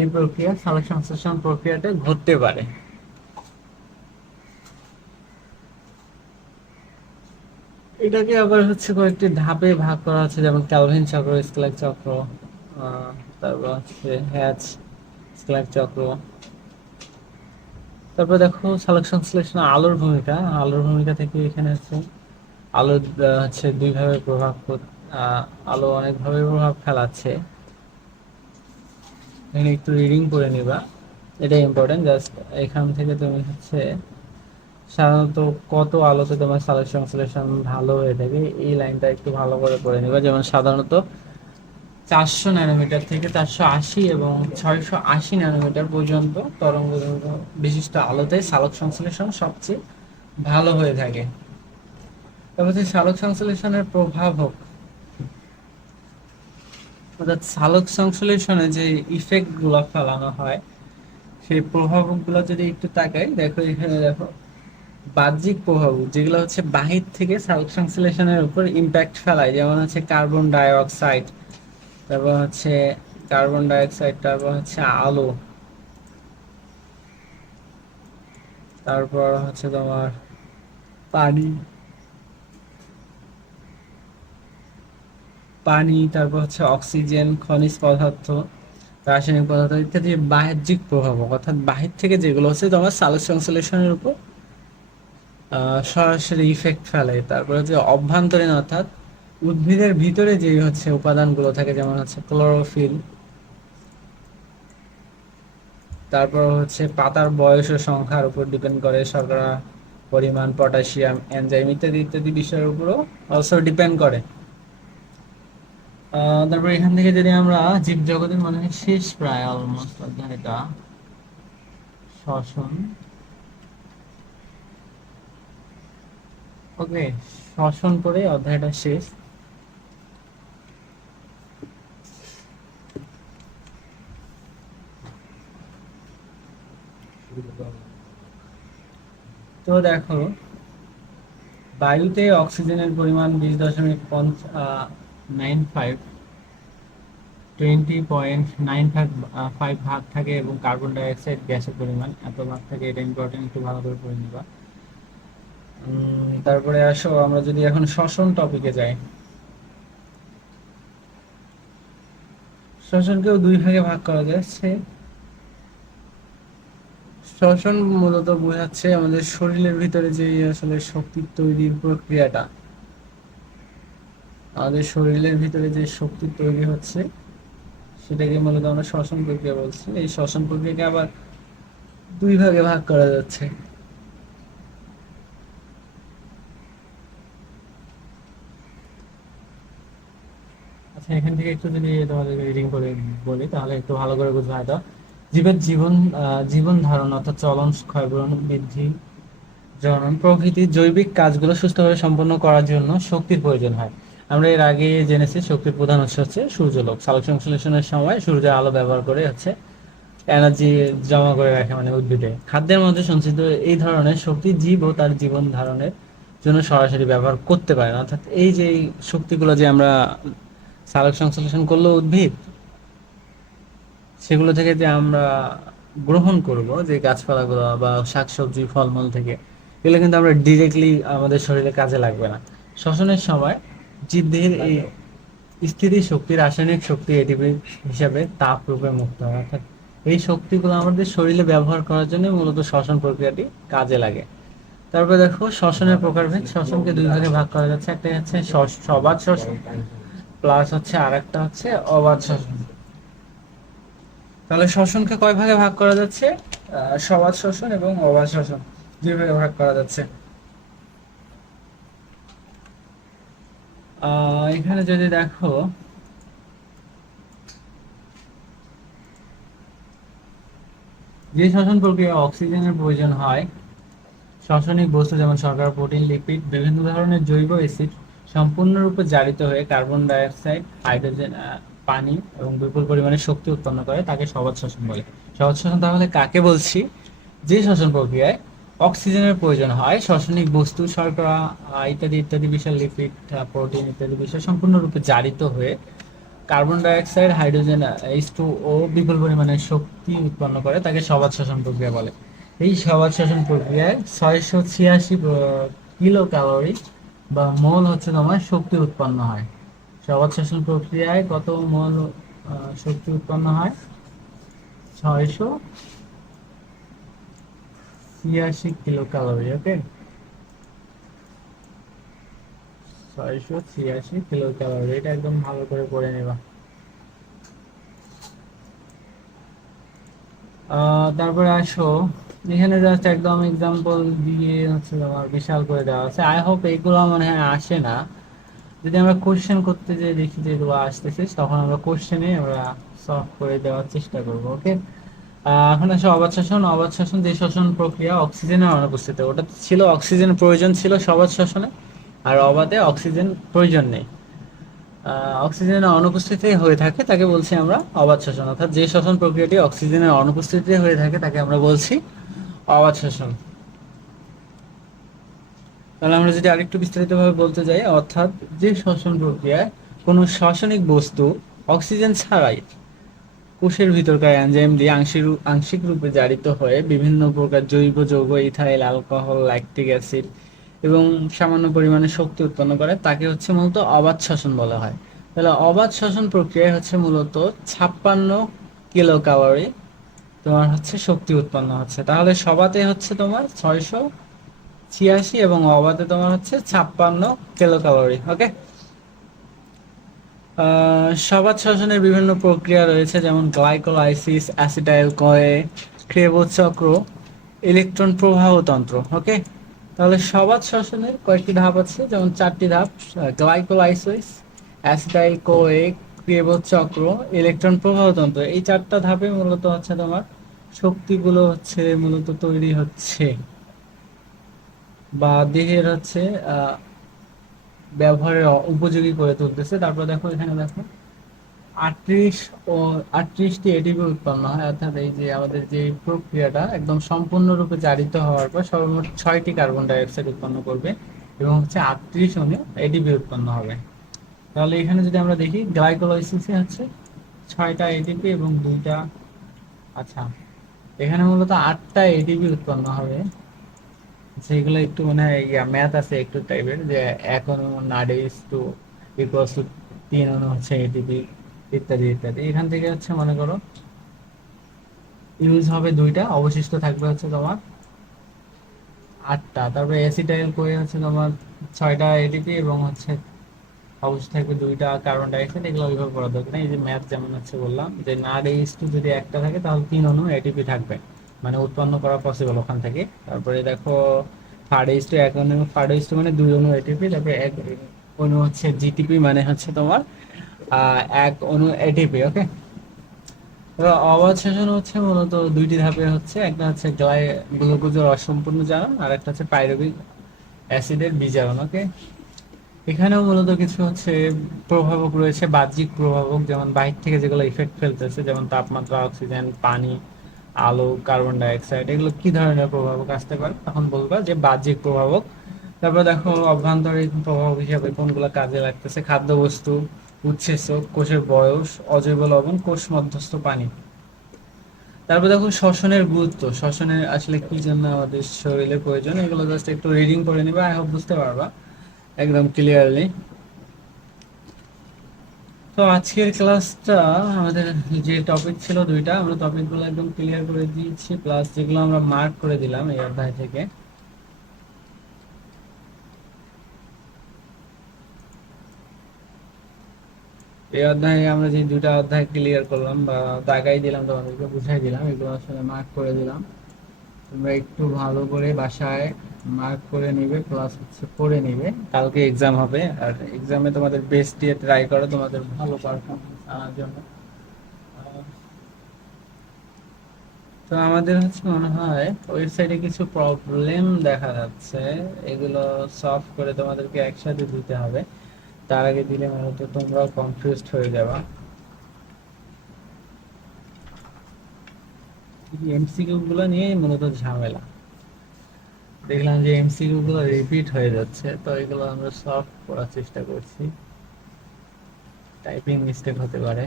এই প্রক্রিয়া সালোক সংশ্লেষণ প্রক্রিয়াটা ঘটতে পারে। এটাকে আবার হচ্ছে কয়েকটি ধাপে ভাগ করা আছে, যেমন ক্যালভিন চক্র, স্ক্ল্যাক চক্র, তারপর হচ্ছে হ্যাচ স্ক্ল্যাক চক্র। তারপর দেখো, সালোক সংশ্লেষণ আলোর ভূমিকা থেকে এখানে হচ্ছে আলো হচ্ছে দুইভাবে আলো অনেকভাবে প্রভাব ফেলাচ্ছে। এখানে একটু রিডিং করে নিবা, এটা ইম্পর্টেন্ট। জাস্ট এখান থেকে তুমি হচ্ছে সাধারণত কত আলোতে তোমার সালোক সংশ্লেষণ ভালো হয়ে থাকে এই লাইনটা একটু ভালো করে পড়ে নিবা। যেমন সাধারণত 400 ন্যানোমিটার থেকে 480 এবং 680 ন্যানোমিটার পর্যন্ত তরঙ্গ বিশিষ্ট আলোতে সালোক সংশ্লেষণ সবচেয়ে ভালো হয়ে থাকে। তারপর হচ্ছে সালোক সংশ্লেষণের প্রভাবক। অর্থাৎ সালোক সংশ্লেষণে যে ইফেক্ট গুলো ফেলানো হয়, সেই প্রভাব গুলো যদি একটু তাকাই, দেখো এখানে দেখো বাহ্যিক প্রভাব যেগুলো হচ্ছে বাহির থেকে সালোক সংশ্লেষণের উপর ইম্প্যাক্ট ফেলায়, যেমন হচ্ছে কার্বন ডাই অক্সাইড, তারপর হচ্ছে কার্বন ডাই অক্সাইড, তারপর হচ্ছে আলো, তারপর হচ্ছে তোমার পানি পানি তারপর হচ্ছে অক্সিজেন, খনিজ পদার্থ, রাসায়নিক পদার্থ ইত্যাদি বাহ্যিক প্রভাব, অর্থাৎ বাহির থেকে যেগুলো হচ্ছে তোমার সালোক সংশ্লেষণের উপর সরাসরি ইফেক্ট ফেলে। তারপরে যে অভ্যন্তরীণ, অর্থাৎ উদ্ভিদের ভিতরে যে হচ্ছে উপাদানগুলো থাকে, যেমন হচ্ছে ক্লোরোফিল, তারপর হচ্ছে পাতার বয়স ও সংখ্যার উপর ডিপেন্ড করে, শর্করা পরিমাণ, পটাশিয়াম, এনজাইম ইত্যাদি ইত্যাদি বিষয়ের উপরও অলসো ডিপেন্ড করে। তারপর এখান থেকে যদি আমরা জীবজগতের মনে হয় শেষ প্রায় অলমোস্ট অধ্যায়টা, শ্বসন, ওকে, শ্বসন করে অধ্যায়টা শেষ। তো দেখো, বায়ুতে অক্সিজেনের পরিমাণ 20.95 20.95 ভাগ থাকে এবং কার্বন ডাই অক্সাইড গ্যাসের পরিমাণ এত ভাগ থাকে। এটা ইম্পর্টেন্ট, একটু ভালো করে পড়ে নিবা। তারপরে আসো আমরা যদি এখন শ্বসন টপিকে যাই, শ্বসনকেও দুই ভাগে ভাগ করা যাচ্ছে। শ্বসন মূলত বোঝাচ্ছে আমাদের শরীরের ভিতরে যে আসলে শক্তি তৈরির প্রক্রিয়াটা, আমাদের শরীরের ভিতরে যে শক্তি তৈরি হচ্ছে সেটাকে মূলত আমরা শ্বসন প্রক্রিয়া বলছি। এই শ্বসন প্রক্রিয়াকে আবার দুই ভাগে ভাগ করা যাচ্ছে। আচ্ছা, এখান থেকে একটু যদি তোমাদেরকে রিডিং করে বলি তাহলে একটু ভালো করে বুঝবে হয়তো। জীবের জীবন ধারণ অর্থাৎ চলন, ক্ষয়পূরণ, বৃদ্ধি, জনন প্রভৃতি জৈবিক কাজগুলো সুস্থভাবে সম্পন্ন করার জন্য শক্তির প্রয়োজন হয়। আমরা এর আগে জেনেছি শক্তির প্রধান উৎস হচ্ছে সূর্যালোক। সালোক সংশ্লেষণের সময় সূর্যের আলো ব্যবহার করে হচ্ছে এনার্জি জমা করে রাখে, মানে উদ্ভিদে। খাদ্যের মধ্যে সঞ্চিত এই ধরনের শক্তি জীব ও তার জীবন ধারণের জন্য সরাসরি ব্যবহার করতে পারে না। অর্থাৎ এই যে এই শক্তিগুলো যে আমরা সালোক সংশ্লেষণ করলো উদ্ভিদ, সেগুলো থেকে যে আমরা গ্রহণ করব যে গাছপালাগুলো বা শাকসবজি ফলমূল থেকে, এগুলো কিন্তু আমরা ডিরেক্টলি আমাদের শরীরে কাজে লাগবে না। শ্বসনের সময় জীবদেহের এই স্থিতি শক্তি, রাসায়নিক শক্তি এটিপি হিসাবে তাপ রূপে মুক্ত হয়। অর্থাৎ এই শক্তিগুলো আমাদের শরীরে ব্যবহার করার জন্য মূলত শ্বসন প্রক্রিয়াটি কাজে লাগে। তারপরে দেখো শ্বসনের প্রকারভেদ। শ্বসনকে দুই ভাগে ভাগ করা যাচ্ছে, একটা হচ্ছে সবাত শ্বসন প্লাস হচ্ছে আর একটা হচ্ছে অবাত শ্বসন। তাহলে শ্বসনকে কয় ভাগে ভাগ করা যাচ্ছে? সবাত শ্বসন এবং অবাত শ্বসন দুই ভাগে ভাগ করা যাচ্ছে। এখানে যদি দেখো, যে শ্বসন প্রক্রিয়া অক্সিজেনের প্রয়োজন হয়, রাসায়নিক বস্তু যেমন শর্করা, প্রোটিন, লিপিড, বিভিন্ন ধরনের জৈব অ্যাসিড সম্পূর্ণরূপে জারিত হয়ে কার্বন ডাই অক্সাইড, হাইড্রোজেন, পানি এবং বিপুল পরিমাণে শক্তি উৎপন্ন করে, তাকে সবাত শ্বসন বলে। সবাত শ্বসন তাহলে কাকে বলছি? যে শ্বসন প্রক্রিয়ায় অক্সিজেনের প্রয়োজন হয়, রাসায়নিক বস্তু শর্করা ইত্যাদি ইত্যাদি বিষয়, লিপিড, প্রোটিন ইত্যাদি বিষয় সম্পূর্ণরূপে জারিত হয়ে carbon die oxide, hydrogen, H2O ও বিপুল পরিমাণে শক্তি উৎপন্ন করে, তাকে সবাত শ্বসন প্রক্রিয়া বলে। এই সবাত শ্বসন প্রক্রিয়ায় 686 কিলো ক্যালোরি বা মোল হচ্ছে তোমার শক্তি উৎপন্ন হয়। সবাত শ্বসন প্রক্রিয়ায় কত মোল শক্তি উৎপন্ন হয়? 686 কিলো ক্যালোরি। ওকে, 686 কিলো ক্যালোরি, এটা একদম ভালো করে পড়ে নেবা। তারপরে আসো, এখানে জাস্ট একদম এক্সাম্পল দিয়ে হচ্ছে তোমার বিশাল করে দেওয়া আছে। আই হোপ এইগুলো মনে হয় আসে না। যদি আমরা কোশ্চেন করতে যে দেখি যে এগুলো আসতেছে, তখন আমরা কোশ্চেনে আমরা সলভ করে দেওয়ার চেষ্টা করবো। ওকে, এখন আসো অবাত শ্বসন। অবাত শ্বসন যে শ্বসন প্রক্রিয়া অক্সিজেনের অনুপস্থিতি, ওটা ছিল অক্সিজেন প্রয়োজন ছিল সবাত শ্বসনে, আর অবাতে অক্সিজেন প্রয়োজন নেই। অক্সিজেনের অনুপস্থিতি হয়ে থাকে তাকে বলছি আমরা অবাত শ্বসন, অর্থাৎ যে শ্বসন প্রক্রিয়াটি অক্সিজেনের অনুপস্থিতিতে হয়ে থাকে তাকে আমরা বলছি অবাত শ্বসন। তাহলে আমরা যদি আরেকটু বিস্তারিতভাবে বলতে যাই, অর্থাৎ যে শ্বসন প্রক্রিয়ায় কোনো রাসায়নিক বস্তু অক্সিজেন ছাড়াই কোষের ভিতরকার এনজাইম দিয়ে আংশিক রূপে জারিত হয়ে বিভিন্ন প্রকার জৈব যৌগ, ইথাইল, অ্যালকোহল, ল্যাকটিক অ্যাসিড এবং সামান্য পরিমাণে শক্তি উৎপন্ন করে তাকে হচ্ছে মূলত অবাত শ্বসন বলা হয়। তাহলে অবাত শ্বসন প্রক্রিয়ায় হচ্ছে মূলত 56 কিলো ক্যালোরি তোমার হচ্ছে শক্তি উৎপন্ন হচ্ছে। তাহলে সবাতে হচ্ছে তোমার 686 এবং অবাতে তোমার হচ্ছে 56 কিলো ক্যালোরি। ওকে। সবাত শ্বসনের বিভিন্ন প্রক্রিয়া রয়েছে, যেমন গ্লাইকোলাইসিস, অ্যাসিটাইল কয়ে, ক্রেবস চক্র, ইলেকট্রন প্রবাহ তন্ত্র। ওকে। তাহলে সবাত শ্বসনের কয়েকটি ধাপ আছে, যেমন 4টি ধাপ: গ্লাইকোলাইসিস, অ্যাসিটাইল কোয়ে, ক্রেবস চক্র, ইলেকট্রন প্রবাহ তন্ত্র। এই 4টা ধাপে মূলত হচ্ছে তোমার শক্তিগুলো হচ্ছে মূলত তৈরি হচ্ছে বা দেহের হচ্ছে ব্যবহারের উপযোগী করে তুলতেছে। তারপর দেখো, এখানে দেখো 38 ও 38টি এটিপি উৎপন্ন হয়, অর্থাৎ এই যে আমাদের যে প্রক্রিয়াটা একদম সম্পূর্ণরূপে জারিত হওয়ার পর সর্বমোট 6টি কার্বন ডাই অক্সাইড উৎপন্ন করবে এবং হচ্ছে 38 অণু এটিপি উৎপন্ন হবে। তাহলে এখানে যদি আমরা দেখি, গ্লাইকোলাইসিসে হচ্ছে 6টা এটিপি এবং 2টা, আচ্ছা, এখানে মূলত 8টা এটিপি উৎপন্ন হবে। সেগুলো একটু মানে ম্যাথ আছে একটু টাইপের, যে এক অণু নাডিস টু ইকুয়ালস টু 3 অণু হচ্ছে এটিপি, ইত্যাদি ইত্যাদি। এখান থেকে হচ্ছে মনে করো ইউজ হবে 2টা, অবশিষ্ট থাকবে হচ্ছে তোমার 8টা। তারপরে অ্যাসিটাইল কোয়ে হচ্ছে তোমার 6টা এটিপি এবং হচ্ছে অবশিষ্ট থাকবে 2টা কার্বন ডাই অক্সাইড। এগুলো ওইভাবে পড়া দরকার নেই। এই যে ম্যাথ যেমন হচ্ছে বললাম, যে নাডিস টু যদি একটা থাকে তাহলে 3 অণু এটিপি থাকবে, মানে উৎপন্ন করা পসিবল ওখান থেকে। তারপরে দেখো থার্ড এইচ টু এক অণু, থার্ড এইচ টু মানে 2 অণু এটিপি, তারপরে এক অণু হচ্ছে জিটিপি, মানে হচ্ছে তোমার এক অণু এটিপি। ওকে। তো অবাত শ্বসন হচ্ছে মূলত 2টি ধাপে হচ্ছে, একটা হচ্ছে গ্লুকোজের অসম্পূর্ণ জারণ আর একটা হচ্ছে পাইরুভিক অ্যাসিডের বিজারণ। ওকে। এখানেও মূলত কিছু হচ্ছে প্রভাবক রয়েছে, বাহ্যিক প্রভাবক, যেমন বাহির থেকে যেগুলো ইফেক্ট ফেলতেছে, যেমন তাপমাত্রা, অক্সিজেন, পানি, আলো, কার্বন ডাই অক্সাইড। এগুলো কি ধরনের প্রভাবক আসতে পারে, তখন বলবা যে বাহ্যিক প্রভাবক। তারপর দেখো অভ্যন্তরীণ প্রভাবক হিসাবে কোনগুলো কাজে লাগতেছে: খাদ্যবস্তু, উৎসেচক, কোষের বয়স, অজৈব লবণ, কোষ মধ্যস্থ পানি। তারপর দেখো শ্বসনের গুরুত্ব, শ্বসনের আসলে কি জন্য আমাদের শরীরে প্রয়োজন, এগুলো জাস্ট একটু রিডিং করে নিবা, আই হোপ বুঝতে পারবা একদম ক্লিয়ারলি। তো আজকের ক্লাসটা আমাদের যে টপিক ছিল 2টা, আমরা টপিকগুলো একদম ক্লিয়ার করে দিয়েছি, প্লাস যেগুলো আমরা মার্ক করে দিলাম এই অধ্যায় থেকে। এই অধ্যায়ে আমরা যে 2টা অধ্যায় ক্লিয়ার করলাম বা দাগাই দিলাম, তোমাদেরকে বুঝাই দিলাম, এগুলো আসলে মার্ক করে দিলাম। তোমরা একটু ভালো করে বাসায় মার্ক করে নিবে, প্লাস হচ্ছে পড়ে নিবে, কালকে এক্সাম হবে। আর এক্সামে তোমাদের বেস্ট দিয়ে ট্রাই করো তোমাদের ভালো পারফরমেন্স আনার জন্য। তো আমাদের হচ্ছে মনে হয় ওয়েবসাইটে কিছু প্রবলেম দেখা যাচ্ছে, এগুলো সলভ করে তোমাদেরকে একসাথে দিতে হবে। তার আগে দিলে মূলত তোমরাও কনফিউজড হয়ে যাবা। এমসিকিউ গুলো নিয়ে মূলত ঝামেলা, দেখলাম যে এমসিকিউ গুলো রিপিট হয়ে যাচ্ছে, তো এগুলো আমরা সলভ করার চেষ্টা করছি। টাইপিং মিস্টেক হতে পারে।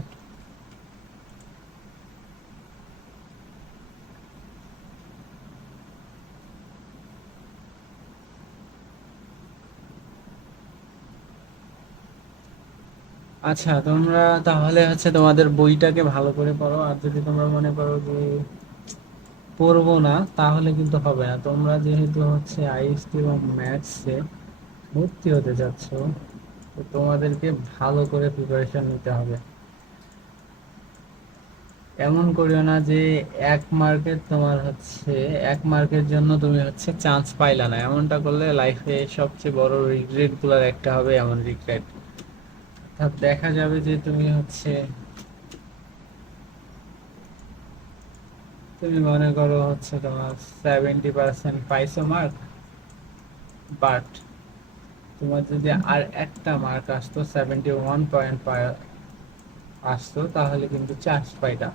আচ্ছা, তোমরা তাহলে হচ্ছে তোমাদের বইটাকে ভালো করে পড়ো। আর যদি তোমরা মনে করো যে পড়বো না, তাহলে কিন্তু হবে না। তোমরা যেহেতু হচ্ছে আইএসটি এবং ম্যাথসে ভর্তি হতে যাচ্ছ, তো তোমাদেরকে ভালো করে প্রিপারেশন নিতে হবে। এমন করিও না যে 1 মার্কের তোমার হচ্ছে 1 মার্কের জন্য তুমি হচ্ছে চান্স পাইলা না, এমনটা করলে লাইফে সবচেয়ে বড় রিগ্রেট গুলার একটা হবে, এমন রিগ্রেট। অর্থাৎ দেখা যাবে যে তুমি হচ্ছে, তুমি মনে করো হচ্ছে তোমার 70% পাইছো মার্ক, বাট তোমার যদি আর একটা মার্ক আসতো 71 পয়েন্ট আসতো তাহলে কিন্তু চান্স পাইতাম।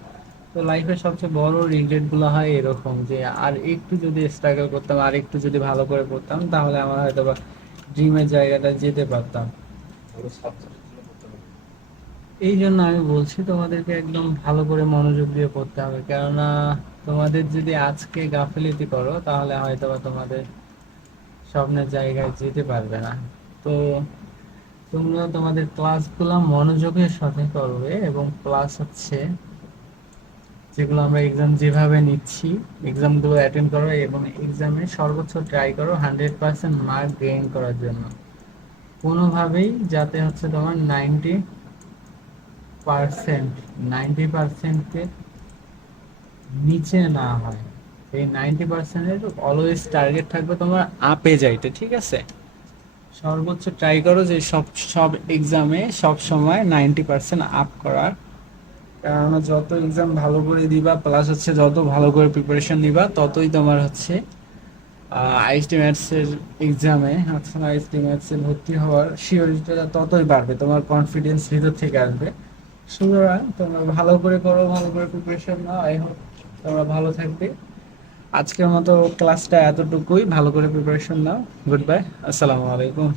তো লাইফের সবচেয়ে বড় রিগ্রেট গুলো হয় এরকম, যে আর একটু যদি স্ট্রাগল করতাম, আর একটু যদি ভালো করে পড়তাম, তাহলে আমার হয়তো বা ড্রিমের জায়গাটা যেতে পারতাম। এই জন্য আমি বলছি তোমাদেরকে একদম ভালো করে মনোযোগ দিয়ে পড়তে হবে, কেননা তোমাদের যদি আজকে গাফিলতি করো তাহলে হয়তো বা তোমাদের স্বপ্নের জায়গায় যেতে পারবে না। তো তোমরা তোমাদের ক্লাসগুলো মনোযোগের সাথে করবে, এবং প্লাস হচ্ছে যেগুলো আমরা এক্সাম যেভাবে নিচ্ছি এক্সামগুলো অ্যাটেন্ড করো, এবং এক্সামে সর্বোচ্চ ট্রাই করো 100% মার্ক গেইন করার জন্য। কোনোভাবেই যাতে হচ্ছে তোমার 90%, 90%-এর নিচে না হয়। এই 90%-এর অলওয়েজ টার্গেট থাকবে তোমার আপে যাইতে, ঠিক আছে? সর্বোচ্চ ট্রাই করো যে সব সব এক্সামে সব সময় 90% আপ করার। কেননা যত এক্সাম ভালো করে দিবা, প্লাস হচ্ছে যত ভালো করে প্রিপারেশন নিবা, ততই তোমার হচ্ছে আইএসটি ম্যাথস এর এক্সামে হচ্ছে আইএসটি ম্যাথস এ ভর্তি হওয়ার শিওরিটিটা ততই বাড়বে, তোমার কনফিডেন্স ভিতর থেকে আসবে। সুতরাং তোমরা ভালো করে করো, ভালো করে প্রিপারেশন নাও। আই হোপ তোমরা ভালো থাকবে। আজকের মতো ক্লাসটা এতটুকুই, ভালো করে প্রিপারেশন নাও। গুড বাই, আসসালামু আলাইকুম।